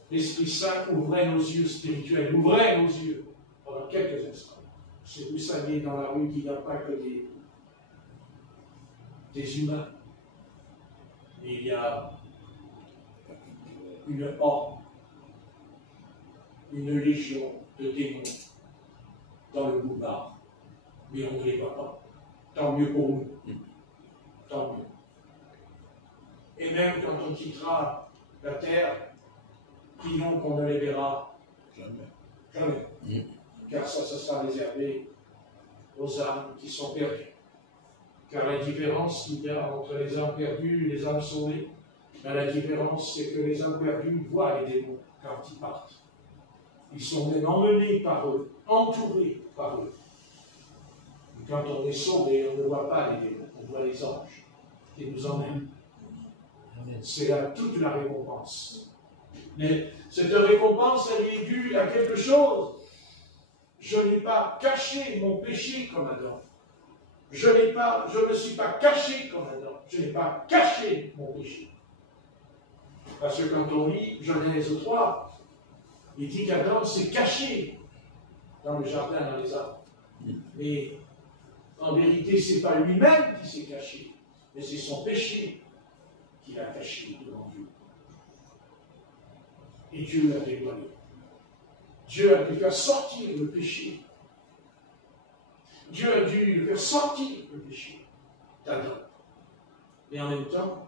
l'Esprit Saint ouvrait nos yeux spirituels, ouvrait nos yeux pendant quelques instants, si vous saviez dans la rue qu'il n'y a pas que des humains, il y a une horde, une légion de démons dans le boulevard, mais on ne les voit pas. Tant mieux pour nous. Tant mieux. Et même quand on quittera la terre, prions qu'on ne les verra Jamais. jamais. Car ça sera réservé aux âmes qui sont perdues. Car la différence qu'il y a entre les âmes perdues et les âmes sauvées, la différence, c'est que les âmes perdues voient les démons quand ils partent. Ils sont même emmenés par eux, entourés par eux. Et quand on est sauvé, on ne voit pas les démons, on voit les anges qui nous emmènent. C'est là toute la récompense. Mais cette récompense, elle est due à quelque chose. Je n'ai pas caché mon péché comme Adam. Je ne me suis pas caché comme Adam. Je n'ai pas caché mon péché. Parce que quand on lit Genèse 3, il dit qu'Adam s'est caché dans le jardin, dans les arbres. Mais en vérité, ce n'est pas lui-même qui s'est caché, mais c'est son péché qui l'a caché devant Dieu. Et Dieu l'a dévoilé. Dieu a dû faire sortir le péché. Dieu a dû faire sortir le péché d'Adam. Mais en même temps,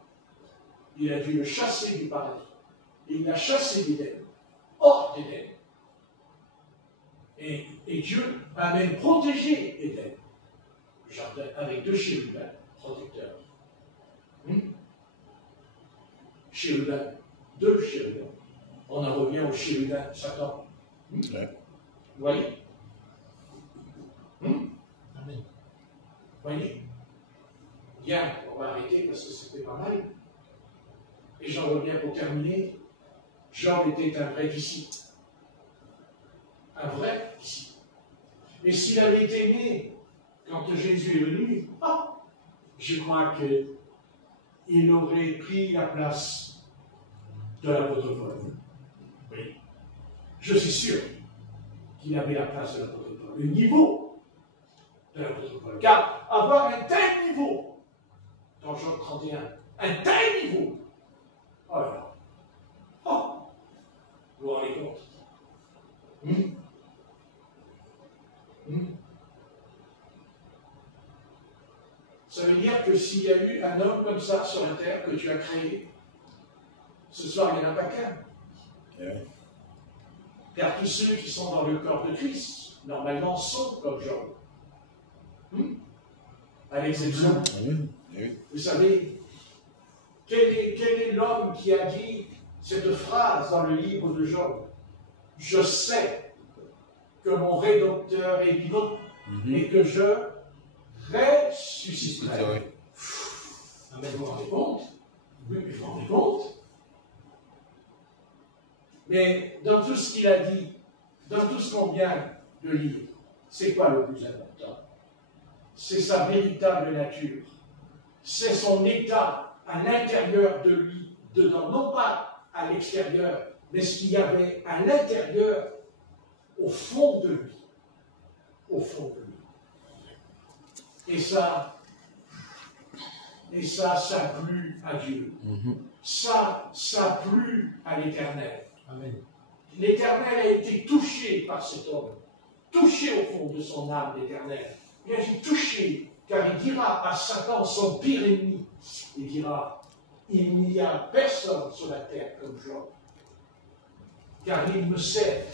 il a dû le chasser du paradis. Et il l'a chassé d'Éden, hors d'Éden. Et Dieu a même protégé Éden, le jardin, avec 2 chérubins protecteurs. Chérubins, 2 chérubins. On en revient au chérubin de Satan. Vous voyez? Amen. Vous voyez? Bien, on va arrêter parce que c'était pas mal. Et j'en reviens pour terminer. Jean était un vrai disciple. Un vrai disciple. Mais s'il avait été né quand Jésus est venu, je crois qu'il aurait pris la place de l'apôtre Paul. Oui. Je suis sûr qu'il avait la place de l'apôtre Paul. Le niveau de l'apôtre Paul. Car avoir un tel niveau, dans Jean 31, un tel niveau, oh là là, vous vous rendez compte? Ça veut dire que s'il y a eu un homme comme ça sur la terre que tu as créé, ce soir il n'y en a pas qu'un. Car tous ceux qui sont dans le corps de Christ, normalement, sont comme Job. À l'exception, vous savez, quel est l'homme qui a dit cette phrase dans le livre de Job? Je sais que mon Rédempteur est vivant et que je ressusciterai. Amen, vous vous rendez compte? Oui, mais vous vous rendez compte? Mais dans tout ce qu'il a dit, dans tout ce qu'on vient de lire, c'est quoi le plus important? C'est sa véritable nature. C'est son état à l'intérieur de lui, dedans, non pas à l'extérieur, mais ce qu'il y avait à l'intérieur, au fond de lui. Au fond de lui. Et ça a plu à Dieu. Ça a plu à l'Éternel. Amen. L'Éternel a été touché par cet homme, touché au fond de son âme, l'Éternel. Il a été touché, car il dira à Satan, son pire ennemi, il dira, il n'y a personne sur la terre comme Job, car il me sert.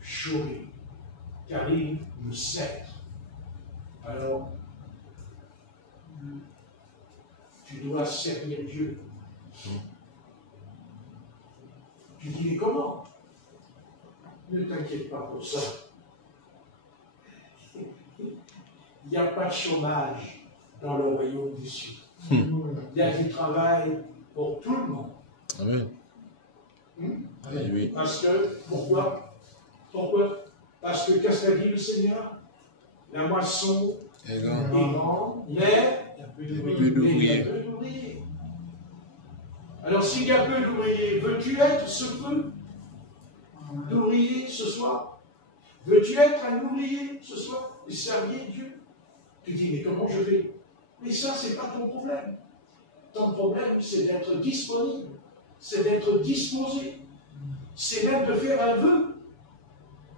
J'aurai, car il me sert. Alors, tu dois servir Dieu. Tu dis, mais comment? Ne t'inquiète pas pour ça. Il n'y a pas de chômage dans le royaume des cieux. Il y a du travail pour tout le monde. Amen. Oui. Parce que, pourquoi? Parce que qu'est-ce qu'a dit le Seigneur? La moisson est grande, mais il y a peu d'ouvriers. Alors, s'il y a peu d'ouvriers, veux-tu être ce peu d'ouvrier ce soir? Veux-tu être un ouvrier ce soir et servir Dieu? Tu dis, mais comment je fais? Mais ça, ce n'est pas ton problème. Ton problème, c'est d'être disponible, c'est d'être disposé, c'est même de faire un vœu.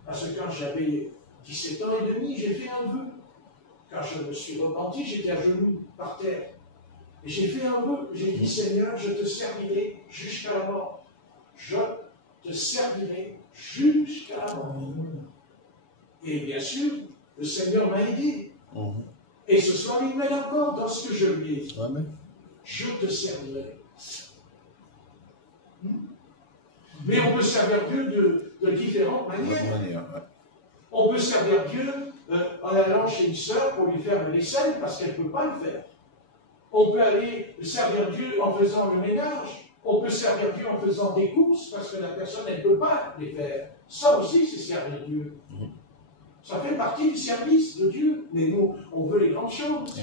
Parce que quand j'avais 17 ans et demi, j'ai fait un vœu. Quand je me suis repenti, j'étais à genoux par terre. Et j'ai fait un vœu. J'ai dit, Seigneur, je te servirai jusqu'à la mort. Je te servirai jusqu'à la mort. Et bien sûr, le Seigneur m'a aidé. Et ce soir, il m'aide encore dans ce que je lui ai dit. Je te servirai. Mais on peut servir Dieu de différentes manières. On peut servir Dieu en allant chez une sœur pour lui faire le vaisselle parce qu'elle ne peut pas le faire. On peut aller servir Dieu en faisant le ménage. On peut servir Dieu en faisant des courses parce que la personne, elle ne peut pas les faire. Ça aussi, c'est servir Dieu. Ça fait partie du service de Dieu. Mais nous, on veut les grandes choses.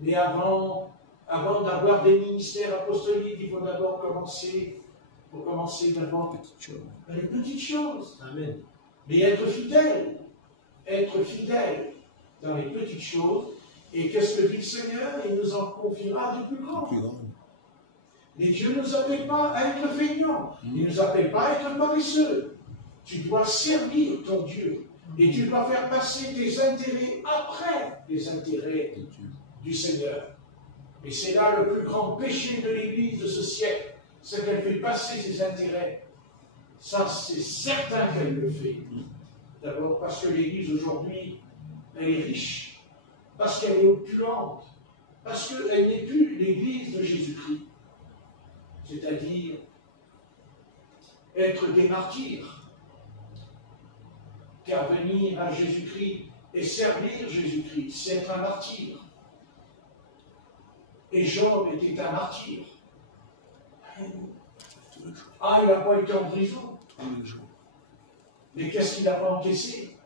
Mais avant d'avoir des ministères apostoliques, il faut d'abord commencer d'abord par les petites choses. Amen. Mais être fidèle dans les petites choses. Et qu'est-ce que dit le Seigneur? Il nous en confiera de plus grands. Mais Dieu ne nous appelle pas à être feignants. Il ne nous appelle pas à être paresseux. Tu dois servir ton Dieu. Et tu dois faire passer tes intérêts après les intérêts du Seigneur. Et c'est là le plus grand péché de l'Église de ce siècle. C'est qu'elle fait passer ses intérêts. Ça, c'est certain qu'elle le fait. D'abord parce que l'Église aujourd'hui, elle est riche. Parce qu'elle est opulente. Parce qu'elle n'est plus l'Église de Jésus-Christ. C'est-à-dire être des martyrs. Car venir à Jésus-Christ et servir Jésus-Christ, c'est être un martyr. Et Job était un martyr. Ah, il n'a pas été en prison. Mais qu'est-ce qu'il n'a pas encaissé?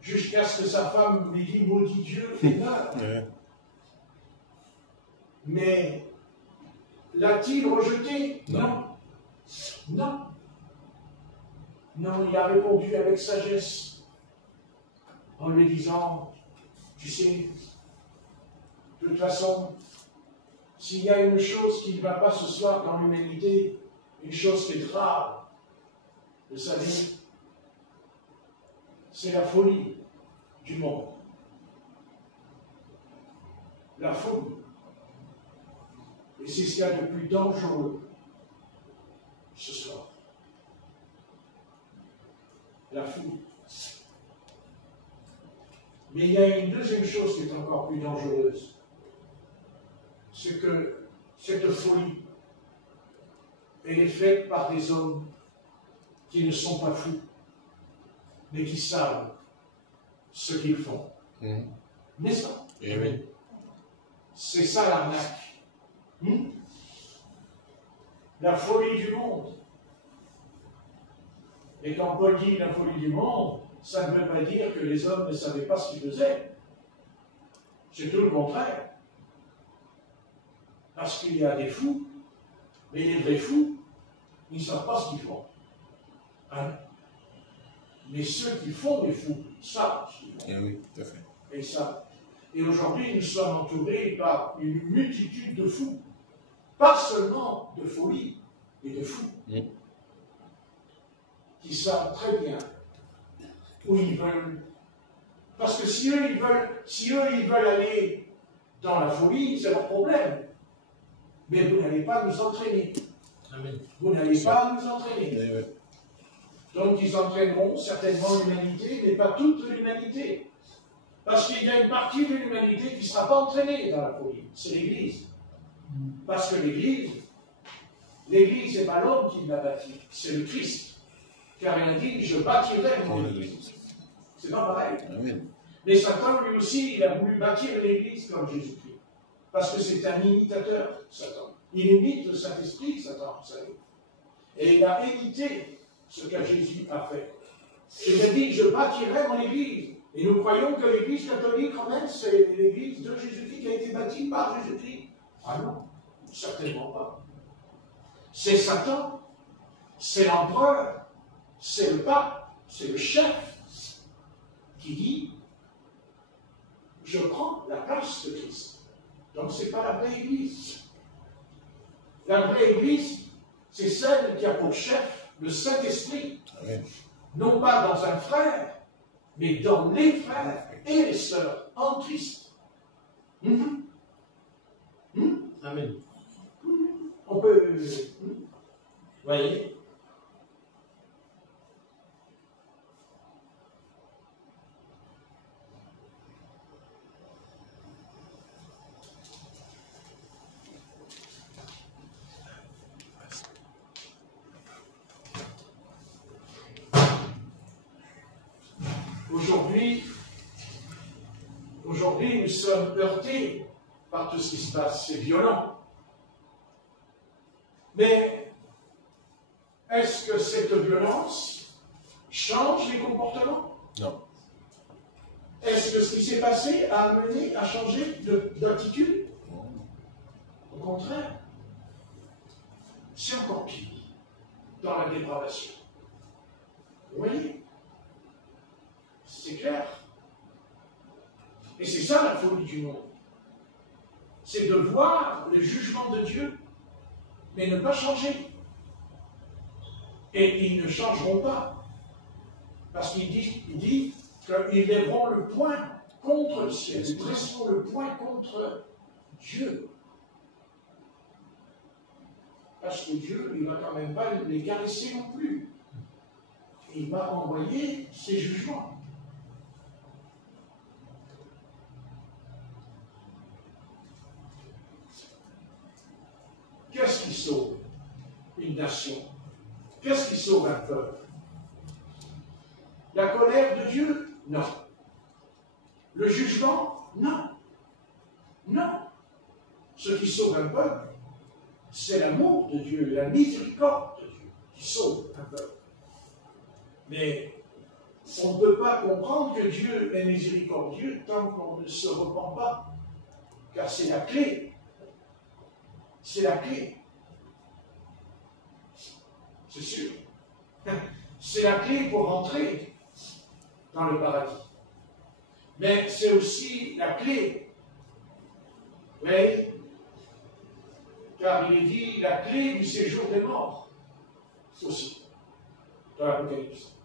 Jusqu'à ce que sa femme lui dise maudit Dieu et meurt. Mais l'a-t-il rejeté? Non. Non. Non, il a répondu avec sagesse, en lui disant, tu sais, de toute façon, s'il y a une chose qui ne va pas ce soir dans l'humanité, une chose qui est grave, vous savez, c'est la folie du monde. La folie. Et c'est ce qu'il y a de plus dangereux ce soir. La folie. Mais il y a une deuxième chose qui est encore plus dangereuse. C'est que cette folie, elle est faite par des hommes qui ne sont pas fous, mais qui savent ce qu'ils font. N'est-ce pas? Oui. C'est ça l'arnaque. La folie du monde. Et quand Paul dit la folie du monde, ça ne veut pas dire que les hommes ne savaient pas ce qu'ils faisaient. C'est tout le contraire. Parce qu'il y a des fous, mais les vrais fous, ils ne savent pas ce qu'ils font. Hein? Mais ceux qui font des fous savent ce qu'ils font. Et oui, tout à fait. Et ça. Et aujourd'hui, nous sommes entourés par une multitude de fous. Pas seulement de folie, mais de fous. Qui savent très bien où ils veulent. Parce que si eux, ils veulent aller dans la folie, c'est leur problème. Mais vous n'allez pas nous entraîner. Amen. Vous n'allez pas nous entraîner. Oui. Donc ils entraîneront certainement l'humanité, mais pas toute l'humanité. Parce qu'il y a une partie de l'humanité qui ne sera pas entraînée dans la folie. C'est l'Église. Parce que l'Église n'est pas l'homme qui l'a bâtie, c'est le Christ. Car il a dit, je bâtirai mon Église. C'est pas pareil. Amen. Mais Satan, lui aussi, il a voulu bâtir l'Église comme Jésus-Christ. Parce que c'est un imitateur, Satan. Il imite le Saint-Esprit, Satan, vous savez. Et il a imité ce que Jésus a fait. Il a dit, je bâtirai mon Église. Et nous croyons que l'Église catholique, quand même, c'est l'Église de Jésus-Christ qui a été bâtie par Jésus-Christ. Ah non, certainement pas. C'est Satan, c'est l'empereur, c'est le pape, c'est le chef qui dit, je prends la place de Christ. Donc ce n'est pas la vraie Église. La vraie Église, c'est celle qui a pour chef le Saint-Esprit. Amen. Non pas dans un frère, mais dans les frères et les sœurs en Christ. Amen. On peut... Voyez. Aujourd'hui, nous sommes heurtés par tout ce qui se passe. C'est violent. Mais est-ce que cette violence change les comportements? Non. Est-ce que ce qui s'est passé a amené à changer d'attitude? Au contraire, c'est encore pire dans la dépravation. Vous voyez? C'est clair. Et c'est ça la folie du monde. C'est de voir le jugement de Dieu, mais ne pas changer. Et ils ne changeront pas. Parce qu'il dit qu'ils lèveront le poing contre le ciel. Ils dresseront le poing contre Dieu. Parce que Dieu, il ne va quand même pas les caresser non plus. Il va envoyer ses jugements. Qu'est-ce qui sauve une nation? Qu'est-ce qui sauve un peuple? La colère de Dieu? Non. Le jugement? Non. Non. Ce qui sauve un peuple, c'est l'amour de Dieu, la miséricorde de Dieu qui sauve un peuple. Mais on ne peut pas comprendre que Dieu est miséricordieux tant qu'on ne se repent pas, car c'est la clé. C'est la clé. C'est sûr. C'est la clé pour entrer dans le paradis. Mais c'est aussi la clé. Oui. Car il est dit la clé du séjour des morts. Aussi. Dans l'Apocalypse.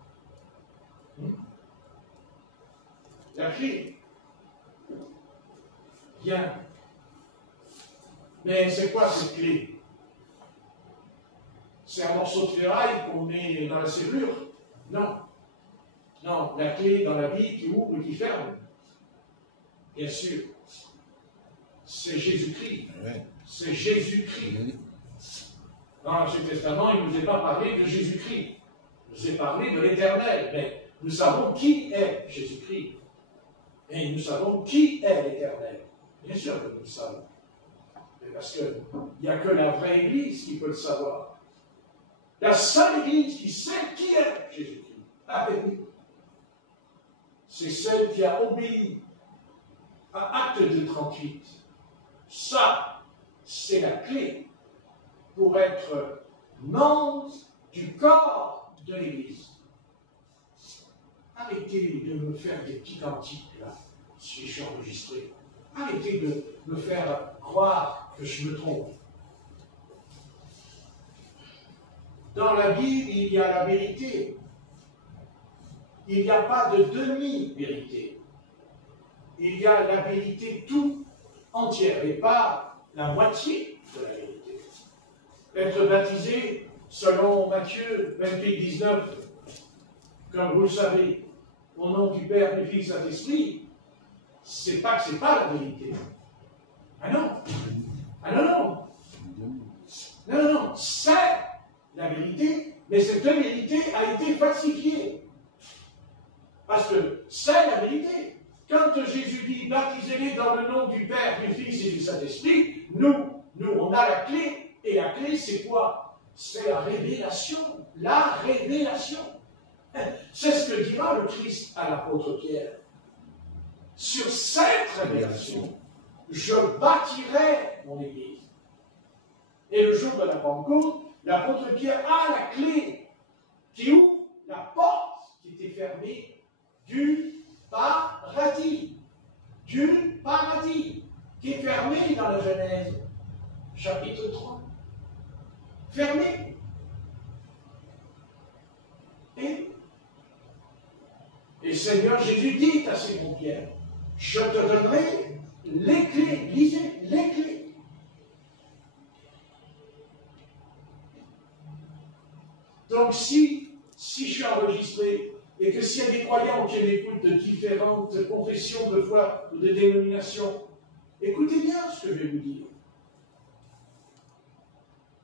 La clé. Bien. Mais c'est quoi cette clé? C'est un morceau de ferraille qu'on met dans la serrure? Non. Non, la clé dans la vie qui ouvre et qui ferme. Bien sûr. C'est Jésus-Christ. Ouais. C'est Jésus-Christ. Dans l'Ancien Testament, il ne nous est pas parlé de Jésus-Christ. Il nous est parlé de l'Éternel. Mais nous savons qui est Jésus-Christ. Et nous savons qui est l'Éternel. Bien sûr que nous le savons. Parce qu'il n'y a que la vraie Église qui peut le savoir. La seule Église qui sait qui est Jésus-Christ. Ah oui. C'est celle qui a obéi à Acte 2:38. Ça, c'est la clé pour être membre du corps de l'Église. Arrêtez de me faire des petits cantiques, là, si je suis enregistré. Arrêtez de me faire croire que je me trompe. Dans la Bible, il y a la vérité. Il n'y a pas de demi-vérité. Il y a la vérité tout entière et pas la moitié de la vérité. Être baptisé, selon Matthieu 28:19, comme vous le savez, au nom du Père, du Fils et de l'Esprit, c'est pas que c'est pas la vérité. Ah non. Ah non, non. Non, non, non. C'est la vérité, mais cette vérité a été falsifiée. Parce que c'est la vérité. Quand Jésus dit baptisez-les dans le nom du Père, du Fils et du Saint-Esprit, nous, on a la clé. Et la clé, c'est quoi? C'est la révélation. La révélation. C'est ce que dira le Christ à l'apôtre Pierre. Sur cette révélation, je bâtirai mon Église. Et le jour de la Pentecôte, l'apôtre Pierre a la clé qui ouvre la porte qui était fermée du paradis. Du paradis, qui est fermé dans la Genèse, chapitre 3. Fermé. Et Seigneur Jésus dit à Simon Pierre, je te donnerai les clés, lisez, les clés. Donc si je suis enregistré, et que s'il y a des croyants qui m'écoutent de différentes confessions de foi ou de dénominations, écoutez bien ce que je vais vous dire.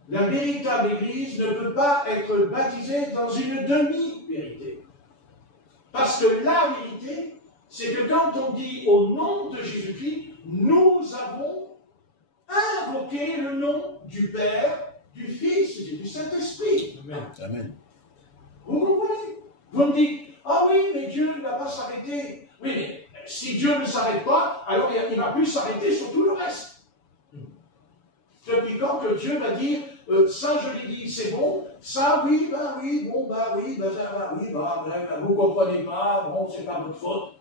La véritable Église ne peut pas être baptisée dans une demi-vérité. Parce que la vérité, c'est que quand on dit au nom de Jésus-Christ, nous avons invoqué le nom du Père, du Fils et du Saint-Esprit. Amen. Amen. Vous comprenez? Vous me dites, ah oui, mais Dieu ne va pas s'arrêter. Oui, mais si Dieu ne s'arrête pas, alors il ne va plus s'arrêter sur tout le reste. Depuis quand que Dieu va dire, ça je l'ai dit, c'est bon, ça oui, bah oui, bon, bah oui, bah ça, bah oui, bah vous ne comprenez pas, bon, c'est pas votre faute.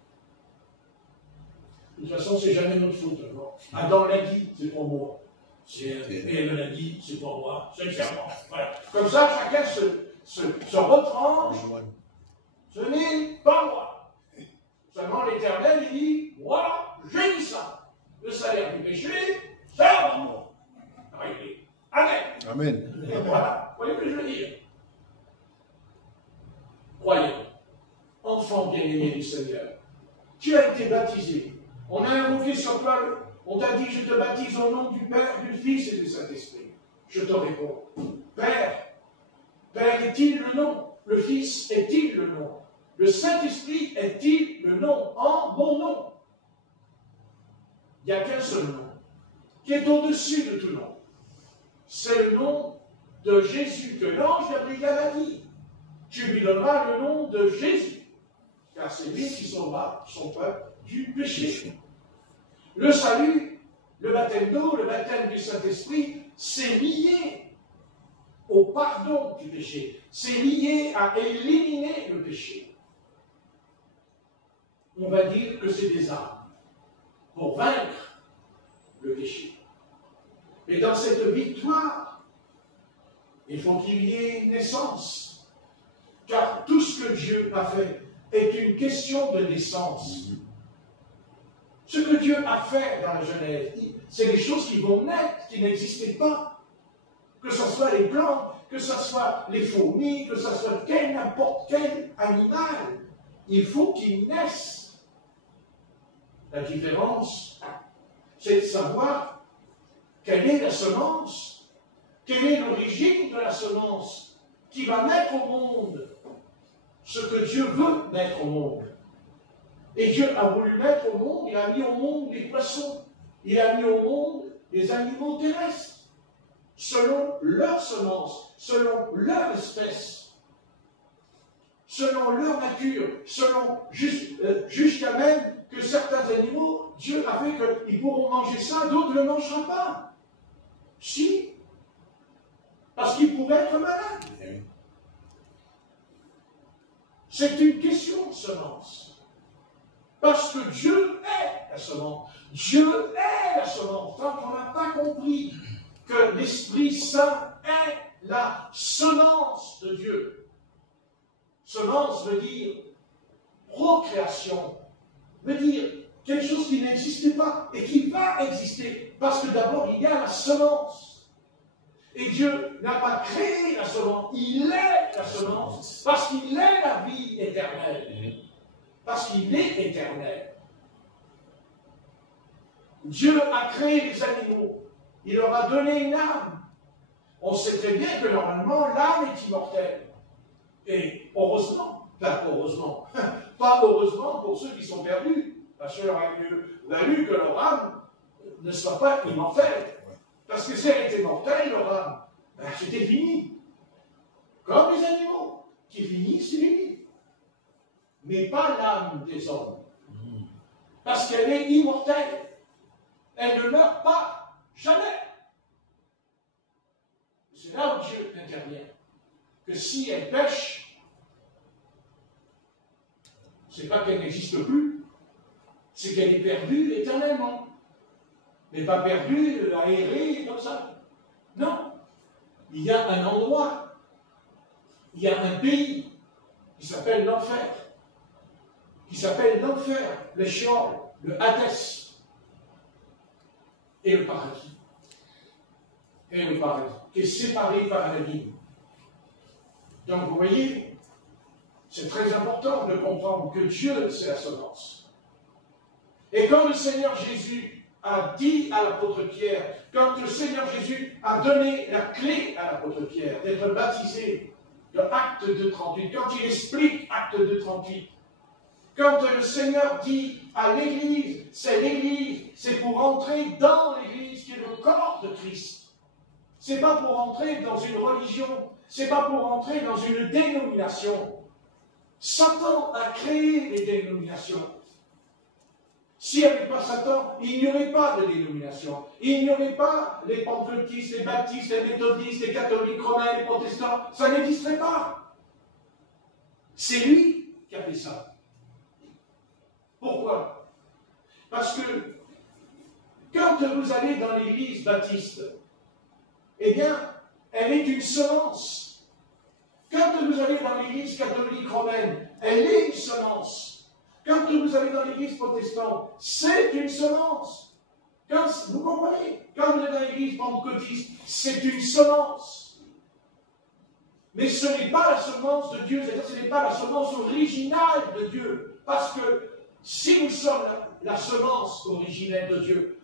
De toute façon, c'est jamais notre faute. Adam l'a dit, c'est pour moi. Ève l'a dit, c'est pour moi. Sincèrement. Voilà. Comme ça, chacun se retranche. Ce n'est pas moi. Seulement l'Éternel, il dit, moi, j'ai dit ça. Le salaire du péché, c'est à moi. Arrêtez. Amen. Amen. Et voilà. Vous voyez ce que je veux dire? Croyons, enfant bien-aimé du Seigneur, tu as été baptisé. On a invoqué sur toi, on t'a dit, je te baptise au nom du Père, du Fils et du Saint-Esprit. Je te réponds, Père, Père est-il le nom? Le Fils est-il le nom? Le Saint-Esprit est-il le nom? En mon nom. Il n'y a qu'un seul nom, qui est au-dessus de tout nom. C'est le nom de Jésus que l'ange Gabriel a dit. Tu lui donneras le nom de Jésus, car c'est lui qui sauvera son peuple du péché. Le salut, le baptême d'eau, le baptême du Saint-Esprit, c'est lié au pardon du péché. C'est lié à éliminer le péché. On va dire que c'est des armes pour vaincre le péché. Et dans cette victoire, il faut qu'il y ait naissance. Car tout ce que Dieu a fait est une question de naissance. Ce que Dieu a fait dans la Genèse, c'est des choses qui vont naître, qui n'existaient pas. Que ce soit les plantes, que ce soit les fourmis, que ce soit n'importe quel animal, il faut qu'ils naissent. La différence, c'est de savoir quelle est la semence, quelle est l'origine de la semence qui va mettre au monde ce que Dieu veut mettre au monde. Et Dieu a voulu mettre au monde, il a mis au monde des poissons, il a mis au monde des animaux terrestres, selon leur semence, selon leur espèce, selon leur nature, selon jusqu'à même que certains animaux, Dieu a fait qu'ils pourront manger ça, d'autres ne le mangeront pas. Si, parce qu'ils pourraient être malades. C'est une question de semence. Parce que Dieu est la semence. Dieu est la semence. Tant qu'on n'a pas compris que l'Esprit Saint est la semence de Dieu. Semence veut dire procréation, veut dire quelque chose qui n'existait pas et qui va exister. Parce que d'abord, il y a la semence. Et Dieu n'a pas créé la semence, il est la semence, parce qu'il est la vie éternelle. Parce qu'il est éternel. Dieu a créé les animaux. Il leur a donné une âme. On sait très bien que normalement, l'âme est immortelle. Et heureusement, pas heureusement pour ceux qui sont perdus, parce qu'il aurait mieux valu que leur âme ne soit pas immortelle. Parce que si elle était mortelle, leur âme, c'était fini. Comme les animaux, qui finissent, c'est fini. Mais pas l'âme des hommes. Parce qu'elle est immortelle. Elle ne meurt pas, jamais. C'est là où Dieu intervient. Que si elle pêche, c'est pas qu'elle n'existe plus, c'est qu'elle est perdue éternellement. Mais pas perdue, aérée, comme ça. Non. Il y a un endroit, il y a un pays qui s'appelle l'enfer. Qui s'appelle l'enfer, le Sheol, le Hadès, et le paradis. Et le paradis, qui est séparé par un abîme. Donc vous voyez, c'est très important de comprendre que Dieu, c'est la semence. Et quand le Seigneur Jésus a dit à l'apôtre Pierre, quand le Seigneur Jésus a donné la clé à l'apôtre Pierre d'être baptisé, de Acte 2:38, quand il explique Acte 2:38, quand le Seigneur dit à l'Église, c'est pour entrer dans l'Église qui est le corps de Christ. C'est pas pour entrer dans une religion, c'est pas pour entrer dans une dénomination. Satan a créé les dénominations. S'il n'y avait pas Satan, il n'y aurait pas de dénomination. Il n'y aurait pas les pentecôtistes, les baptistes, les méthodistes, les catholiques romains, les protestants. Ça n'existerait pas. C'est lui qui a fait ça. Pourquoi? Parce que quand vous allez dans l'église baptiste, eh bien, elle est une semence. Quand vous allez dans l'église catholique romaine, elle est une semence. Quand vous allez dans l'église protestante, c'est une semence. Vous comprenez? Quand vous êtes dans l'église pentecôtiste, c'est une semence. Mais ce n'est pas la semence de Dieu, c'est-à-dire ce n'est pas la semence originale de Dieu. Parce que si nous sommes la semence originelle de Dieu,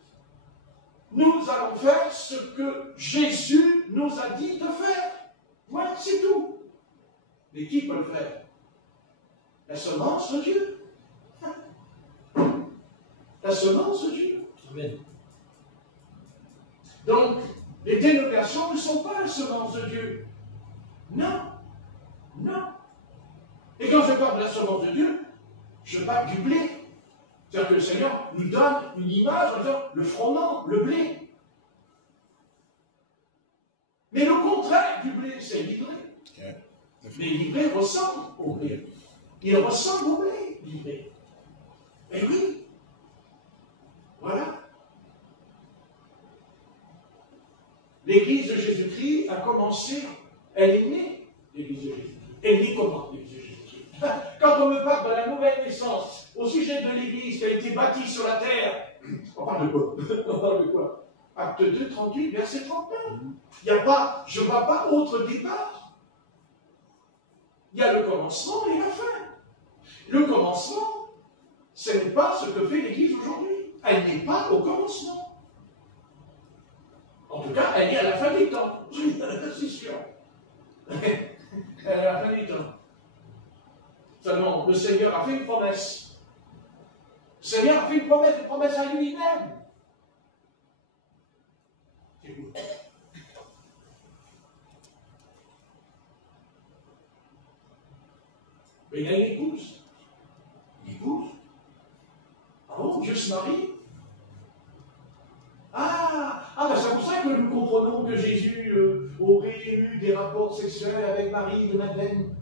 nous allons faire ce que Jésus nous a dit de faire. Voilà, c'est tout. Mais qui peut le faire? La semence de Dieu. La semence de Dieu. Amen. Donc, les dénominations ne sont pas la semence de Dieu. Non. Non. Et quand je parle de la semence de Dieu, je parle du blé. C'est-à-dire que le Seigneur nous donne une image en disant le froment, le blé. Mais le contraire du blé, c'est l'ivraie. Mais l'ivraie ressemble au blé. Il ressemble au blé, l'ivraie. Eh oui. Voilà. L'Église de Jésus-Christ a commencé, elle est née, l'Église de Jésus-Christ. Elle est née comment, l'Église de Jésus-Christ? Quand on me parle de la nouvelle naissance, au sujet de l'Église qui a été bâtie sur la terre, on parle de quoi? On parle de quoi? Acte 2, 38, verset 39. Il n'y a pas, je ne vois pas autre départ. Il y a le commencement et la fin. Le commencement, ce n'est pas ce que fait l'Église aujourd'hui. Elle n'est pas au commencement. En tout cas, elle est à la fin des temps. C'est sûr. Elle est à la fin des temps. Seulement, le Seigneur a fait une promesse. Le Seigneur a fait une promesse à lui-même. Écoute. Mais il y a une épouse. Une épouse. Ah bon, Dieu se marie? Ben c'est pour ça que nous comprenons que Jésus aurait eu des rapports sexuels avec Marie de Madeleine.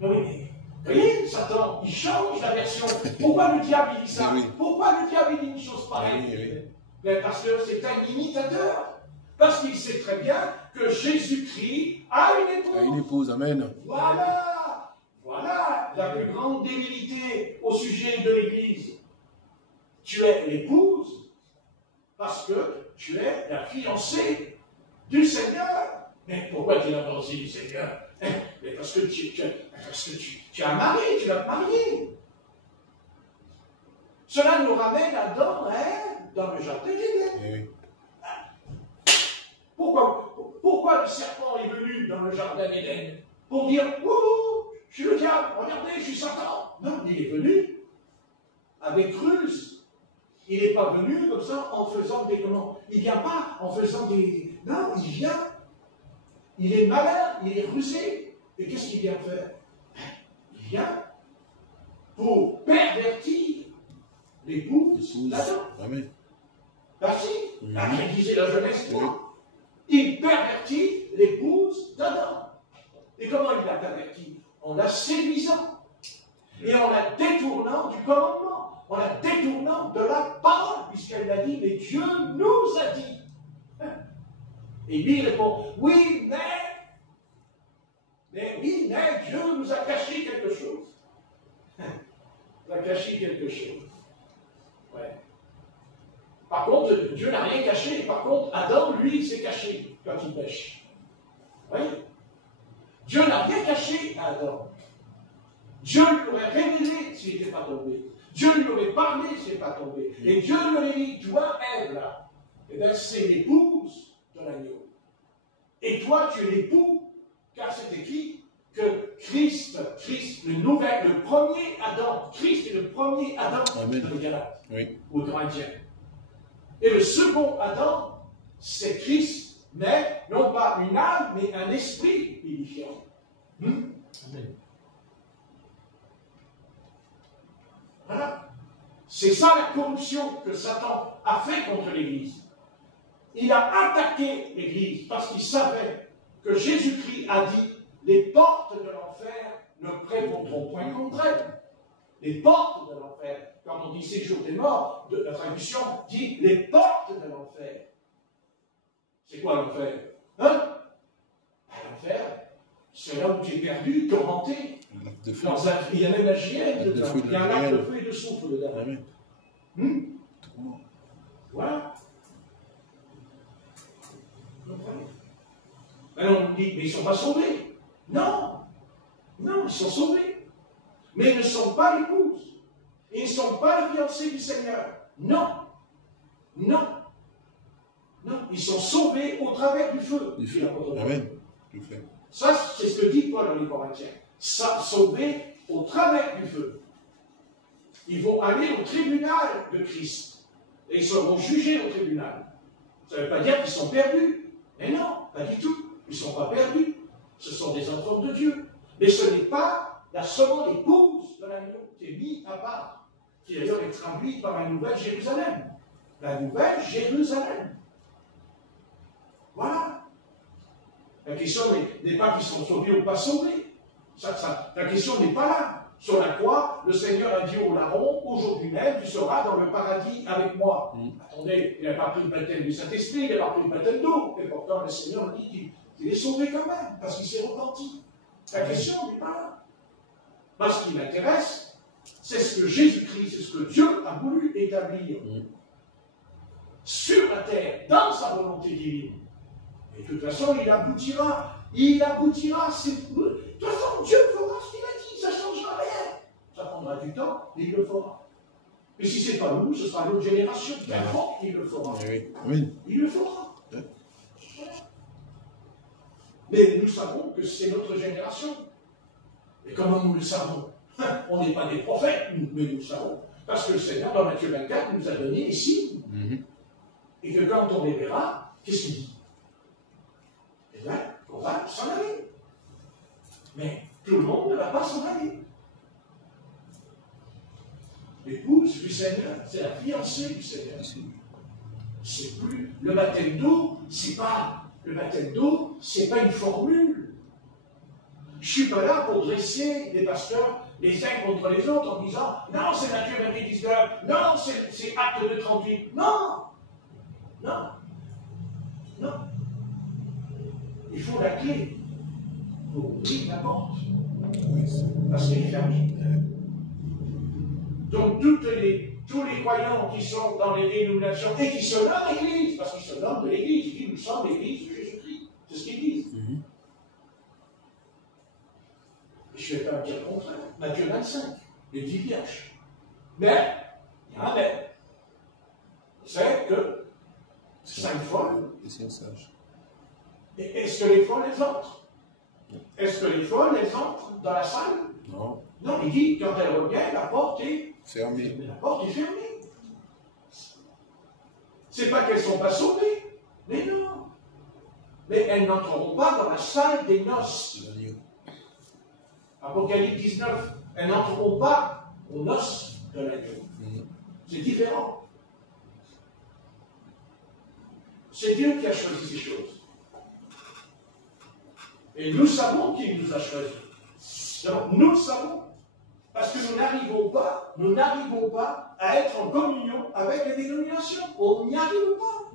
Oui, vous voyez, Satan, il change la version. Pourquoi le diable il dit ça? Oui. Pourquoi le diable il dit une chose pareille? Oui. Ben parce que c'est un imitateur. Parce qu'il sait très bien que Jésus-Christ a une épouse. A une épouse, amen. Voilà. Voilà la plus grande débilité au sujet de l'Église. Tu es l'épouse parce que tu es la fiancée du Seigneur. Mais pourquoi tu es la fiancée du Seigneur? Mais parce que tu as marié, tu l'as marié. Cela nous ramène à Adam, dans le jardin d'Éden. Pourquoi le serpent est venu dans le jardin d'Éden? Pour dire, ouh, je suis le diable, regardez, je suis Satan. Non, il est venu avec ruse. Il n'est pas venu comme ça en faisant des comment. Il ne vient pas en faisant des. Non, il vient. Il est malin, il est rusé. Et qu'est-ce qu'il vient faire? Il vient pour pervertir l'épouse d'Adam. Amen. Bah si, après disait la jeunesse, quoi. Il pervertit l'épouse d'Adam. Et comment il l'a perverti? En la séduisant. Et en la détournant du commandement. En la détournant de la parole, puisqu'elle l'a dit, mais Dieu nous a dit. Et lui il répond, oui, mais Dieu nous a caché quelque chose. Il a caché quelque chose. Ouais. Par contre, Dieu n'a rien caché. Par contre, Adam, lui, il s'est caché quand il pêche. Vous voyez? Dieu n'a rien caché à Adam. Dieu lui aurait révélé s'il n'était pas tombé. Dieu lui aurait parlé s'il n'était pas tombé. Et Dieu lui aurait dit, toi, Ève, là, eh bien, c'est l'épouse de l'agneau. Et toi, tu es l'époux, car c'est écrit que Christ, le premier Adam, Christ est le premier Adam de les Galates, aux Corinthiens. Et le second Adam, c'est Christ, mais non pas une âme, mais un esprit vivifiant. Amen. Voilà. C'est ça la corruption que Satan a fait contre l'Église. Il a attaqué l'Église parce qu'il savait que Jésus-Christ a dit « Les portes de l'enfer ne prévaudront point contre elle. » Les portes de l'enfer. Quand on dit séjour des morts, la traduction dit « Les portes de l'enfer ». C'est quoi l'enfer? Hein? L'enfer, c'est là où tu es perdu, tourmenté. Il y a même la gienne dedans. Il y a un lac de feu et de soufre dedans. Voilà. Vous comprenez? Alors on nous dit, mais ils ne sont pas sauvés. Non. Non, ils sont sauvés. Mais ils ne sont pas l'épouse. Ils ne sont pas le fiancé du Seigneur. Non. Non. Non. Ils sont sauvés au travers du feu. Amen. Ça, c'est ce que dit Paul dans les Corinthiens. Ça, sauvés au travers du feu. Ils vont aller au tribunal de Christ. Et ils seront jugés au tribunal. Ça ne veut pas dire qu'ils sont perdus. Mais non, pas du tout. Ils ne sont pas perdus. Ce sont des enfants de Dieu. Mais ce n'est pas la seconde épouse de l'agneau qui est mise à part, qui d'ailleurs est traduite par la Nouvelle Jérusalem. La Nouvelle Jérusalem. Voilà. La question n'est pas qu'ils sont sauvés ou pas sauvés. La question n'est pas là. Sur la croix, le Seigneur a dit au larron, aujourd'hui même, tu seras dans le paradis avec moi. Attendez, il n'a pas pris le baptême du Saint-Esprit, il n'a pas pris le baptême d'eau. Et pourtant, le Seigneur dit qu'il est sauvé quand même, parce qu'il s'est repenti. La question n'est pas là. Parce ce qui m'intéresse, c'est ce que Jésus-Christ, c'est ce que Dieu a voulu établir sur la terre, dans sa volonté divine. Et de toute façon, il aboutira. Il aboutira. De toute façon, Dieu fera ce qu'il a dit. Ça ne changera rien. Ça prendra du temps, mais il le fera. Et si ce n'est pas nous, ce sera l'autre génération. Qu'importe, il le fera. Oui. Il le fera. Voilà. Mais nous savons que c'est notre génération. Et comment nous le savons? On n'est pas des prophètes, mais nous le savons. Parce que le Seigneur, dans Matthieu 24, nous a donné les signes. Et que quand on les verra, qu'est-ce qu'il dit? Eh bien, on va s'en aller. Mais tout le monde ne va pas s'en aller. L'épouse du Seigneur, c'est la fiancée du Seigneur. C'est plus le baptême d'eau, c'est pas le baptême d'eau, c'est pas une formule. Je suis pas là pour dresser les pasteurs les uns contre les autres en disant non, c'est Matthieu 19, non, c'est Acte de 38. Non, non, non. Il faut la clé pour ouvrir la porte. Parce qu'elle est fermée. Donc tous les croyants qui sont dans les dénominations et qui se nomment l'Église, parce qu'ils se nomment de l'Église, ils disent nous sommes l'Église de Jésus-Christ. C'est ce qu'ils disent. Je ne vais pas dire le contraire. Matthieu 25, les 10 vierges. Mais, il y a un mais. C'est que 5 folles. Et c'est un sage. Est-ce que les folles, elles entrent? Est-ce que les folles, elles entrent dans la salle? Non. Non, il dit, quand elles reviennent, la porte est Fermé. la porte est fermée. C'est pas qu'elles ne sont pas sauvées, mais non. Mais elles n'entreront pas dans la salle des noces. Apocalypse 19, elles n'entreront pas aux noces de l'agneau. C'est différent. C'est Dieu qui a choisi ces choses. Et nous savons qu'il nous a choisis. Donc, nous le savons. Parce que nous n'arrivons pas à être en communion avec les dénominations. On n'y arrive pas.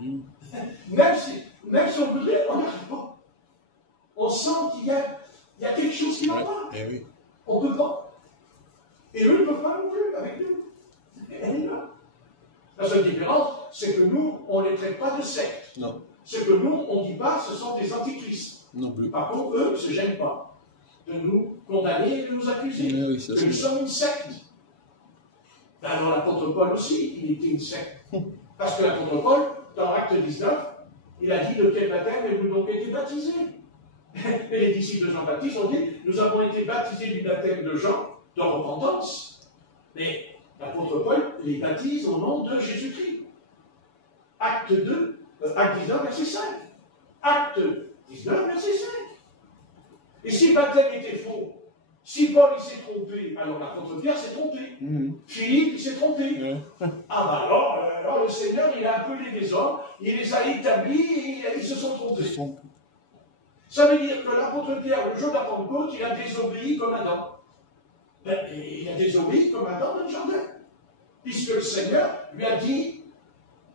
Même si on voudrait, on n'y arrive pas. On sent qu'il y a quelque chose qui va pas. Oui. On ne peut pas. Et eux ne peuvent pas non plus avec nous. Elle est là. La seule différence, c'est que nous, on ne les traite pas de sectes. Non. C'est que nous, on ne dit pas ce sont des antichrists. Non plus. Par contre, eux ne se gênent pas de nous condamner et de nous accuser. Oui, que nous sommes une secte. Alors l'apôtre Paul aussi, il était une secte. Parce que l'apôtre Paul, dans Acte 19, il a dit de quel baptême avez-vous donc été baptisés? Et les disciples de Jean-Baptiste ont dit, nous avons été baptisés du baptême de Jean, de repentance. Mais l'apôtre Paul les baptise au nom de Jésus-Christ. Acte 19, verset 5. Acte 19, verset 5. Et si le baptême était faux, Si Paul il s'est trompé, alors l'apôtre Pierre s'est trompé. Philippe il s'est trompé. Ah bah alors le Seigneur il a appelé des hommes, il les a établis et ils se sont trompés. Ça veut dire que l'apôtre Pierre, le jour de la Pentecôte, il a désobéi comme Adam. Ben, il a désobéi comme Adam dans le jardin. Puisque le Seigneur lui a dit,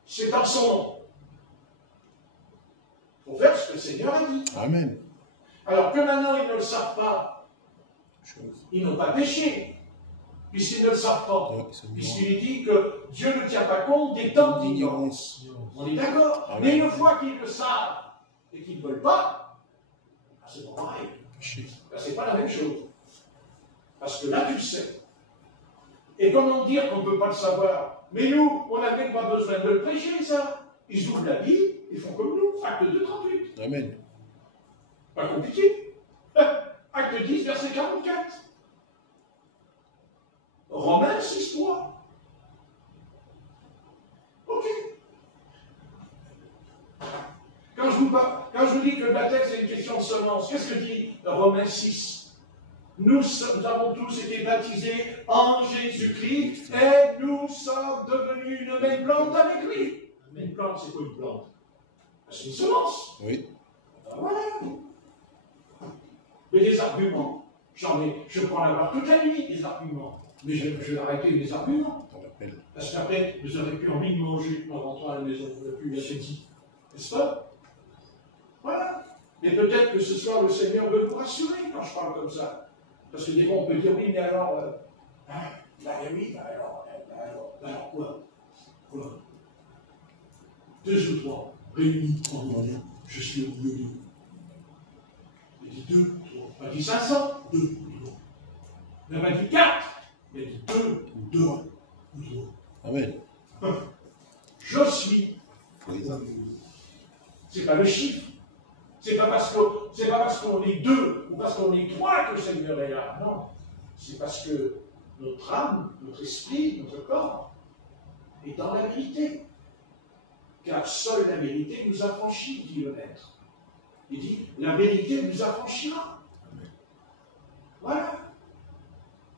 c'est dans son nom. Il faut faire ce que le Seigneur a dit. Amen. Alors que maintenant ils ne le savent pas, ils n'ont pas péché, puisqu'ils ne le savent pas. Puisqu'il est dit que Dieu ne tient pas compte des temps d'ignorance. On est d'accord. Mais une fois qu'ils le savent et qu'ils ne veulent pas, c'est pas pareil. C'est pas la même chose. Parce que là, tu le sais. Et comment dire qu'on ne peut pas le savoir? Mais nous, on n'a même pas besoin de le prêcher, ça. Ils ouvrent la Bible, ils font comme nous. Acte 2, 38. Amen. Pas compliqué. Acte 10, verset 44. Romains 6, 3. Ok. Quand je vous dis que le baptême, c'est une question de semence, qu'est-ce que dit Romains 6? Nous avons tous été baptisés en Jésus-Christ et nous sommes devenus une même plante avec lui. Une plante, c'est quoi une plante? C'est une semence. Oui. Ben voilà. Mais des arguments, je peux en avoir toute la nuit, des arguments. Mais je vais arrêter mes arguments. Parce qu'après, vous n'aurez plus envie de manger en rentrant à la maison, vous n'aurez plus l'appétit. N'est-ce pas? Voilà. Mais peut-être que ce soir, le Seigneur veut vous rassurer quand je parle comme ça. Parce que des fois, on peut dire, oui, mais alors, alors quoi? 2 ou 3, réunis en mon nom, je suis au milieu d'eux. Il dit 2 ou 3, pas dit 500, 2 ou 3. Il n'a pas dit 4, il a dit 2 ou 2 ou 3. Amen. Je suis. Oui. C'est pas le chiffre. C'est pas parce qu'on est 2 ou parce qu'on est 3 que le Seigneur est là. Non. C'est parce que notre âme, notre esprit, notre corps est dans la vérité. Car seule la vérité nous affranchit, dit le Maître. Il dit, la vérité nous affranchira. Voilà.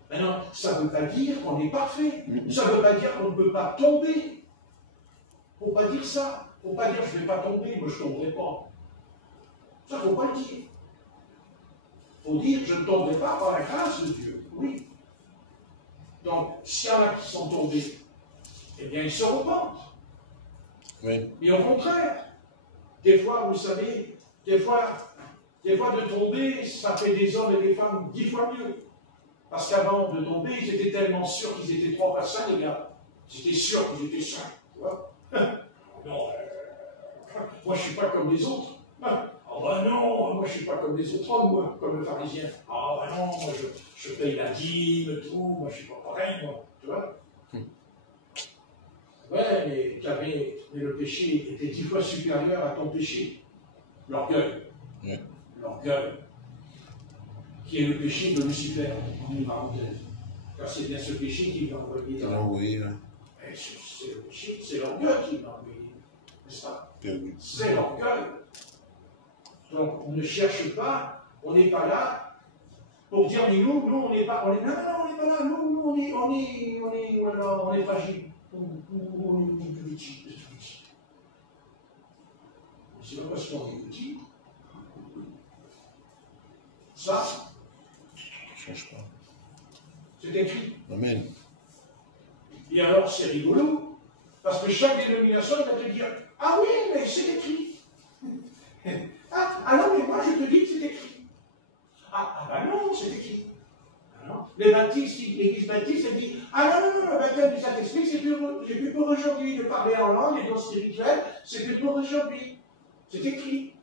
Maintenant, ça ne veut pas dire qu'on est parfait. Ça ne veut pas dire qu'on ne peut pas tomber. Il ne faut pas dire ça. Il ne faut pas dire, je ne vais pas tomber, moi je ne tomberai pas. Ça, il ne faut pas le dire. Il faut dire, je ne tomberai pas par la grâce de Dieu. Oui. Donc, s'il y en a qui sont tombés, eh bien, ils se repentent. Oui. Et au contraire, des fois, vous savez, des fois de tomber, ça fait des hommes et des femmes 10 fois mieux. Parce qu'avant de tomber, ils étaient tellement sûrs qu'ils étaient 3 fois saints, les gars. Ils étaient sûrs qu'ils étaient saints. Tu vois? Non, moi je ne suis pas comme les autres. Ah ben non, moi je ne suis pas comme les autres hommes, moi, comme le pharisien. Ah ben non, moi je paye la dîme, tout, moi je ne suis pas pareil, moi. Tu vois? Ouais, mais le péché était 10 fois supérieur à ton péché. L'orgueil. Ouais. L'orgueil. Qui est le péché de Lucifer, en une parenthèse. Car c'est bien ce péché qui l'a envoyé dans Oui. C'est le péché, c'est l'orgueil qui l'a envoyé. N'est-ce pas? C'est l'orgueil. Donc on ne cherche pas, on n'est pas là pour dire, mais nous on n'est pas, non, on n'est pas là, nous on est fragile. On est petit. C'est pas parce qu'on est petit. Ça, ne change pas. c'est écrit. Amen. Et alors, c'est rigolo, parce que chaque dénomination va te dire, ah oui, mais c'est écrit. Ah non, mais moi je te dis que c'est écrit. Ah ben non, c'est écrit. Les baptistes, l'église baptiste, elle dit, ah non, le baptême du Saint-Esprit, c'est plus pour aujourd'hui. De parler en langue, les dons spirituels, c'est plus pour aujourd'hui. C'est écrit.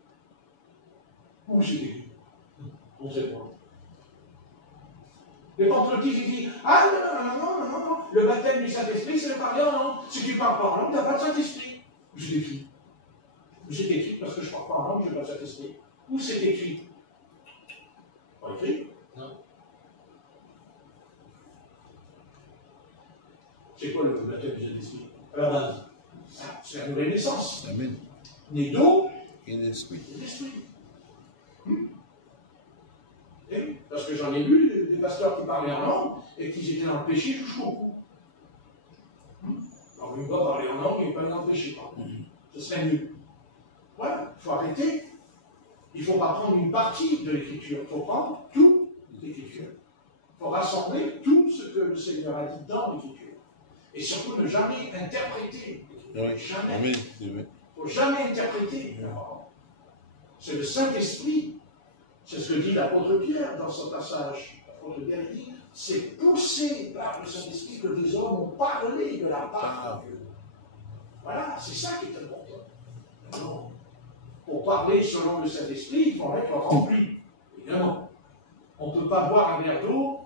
Où c'est écrit? On ne sait pas. Les pentecôtistes, ils disent, ah non, le baptême du Saint-Esprit, c'est de parler en langue. Si tu ne parles pas en langue, tu n'as pas de Saint-Esprit. Où c'est écrit? Où c'est écrit? Parce que je ne parle pas en langue, je n'ai pas de Saint-Esprit. Où c'est écrit? Pas écrit? Non. C'est quoi le baptême du Saint-Esprit? À la base, c'est la nouvelle naissance. Amen. Né d'eau Et d'esprit. et d'esprit. Parce que j'en ai vu des pasteurs qui parlaient en langue et qui étaient dans le péché jusqu'au bout. Alors, une fois parler en langue, il n'est pas dans le péché. Ce serait mieux. Voilà, il faut arrêter. Il ne faut pas prendre une partie de l'Écriture, il faut prendre toute l'Écriture. Il faut rassembler tout ce que le Seigneur a dit dans l'Écriture. Et surtout ne jamais interpréter l'Écriture. Jamais. Amen. Il ne faut jamais interpréter la parole. C'est le Saint-Esprit. C'est ce que dit l'apôtre Pierre dans son passage. L'apôtre Pierre dit, c'est poussé par le Saint-Esprit que des hommes ont parlé de la part de Dieu. Voilà, c'est ça qui est important. Non. Pour parler selon le Saint-Esprit, il faut en être rempli. Évidemment. On ne peut pas boire un verre d'eau.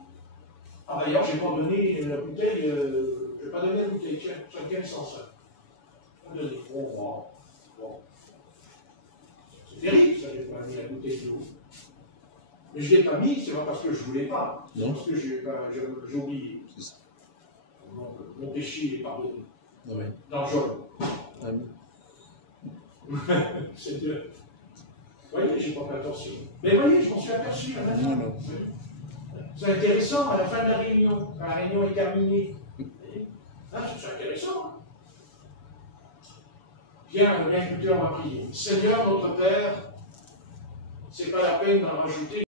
Ah, d'ailleurs, je n'ai pas donné la bouteille, je ne vais pas donner la bouteille, tiens, chacun sans ça. Je vais donner. Bon. C'est terrible, ça, je n'ai pas mis la bouteille d'eau. Mais je ne l'ai pas mis, c'est pas parce que je ne voulais pas, c'est parce que j'ai oublié. C'est ça. Mon péché est pardonné. Amen. Dans Job. Amen. C'est Dieu. Vous voyez, je n'ai pas fait attention. Mais vous voyez, je m'en suis aperçu. Non. C'est intéressant à la fin de la réunion, quand la réunion est terminée. C'est intéressant. Bien écoutez, on va prier. Seigneur, notre Père, c'est pas la peine d'en rajouter.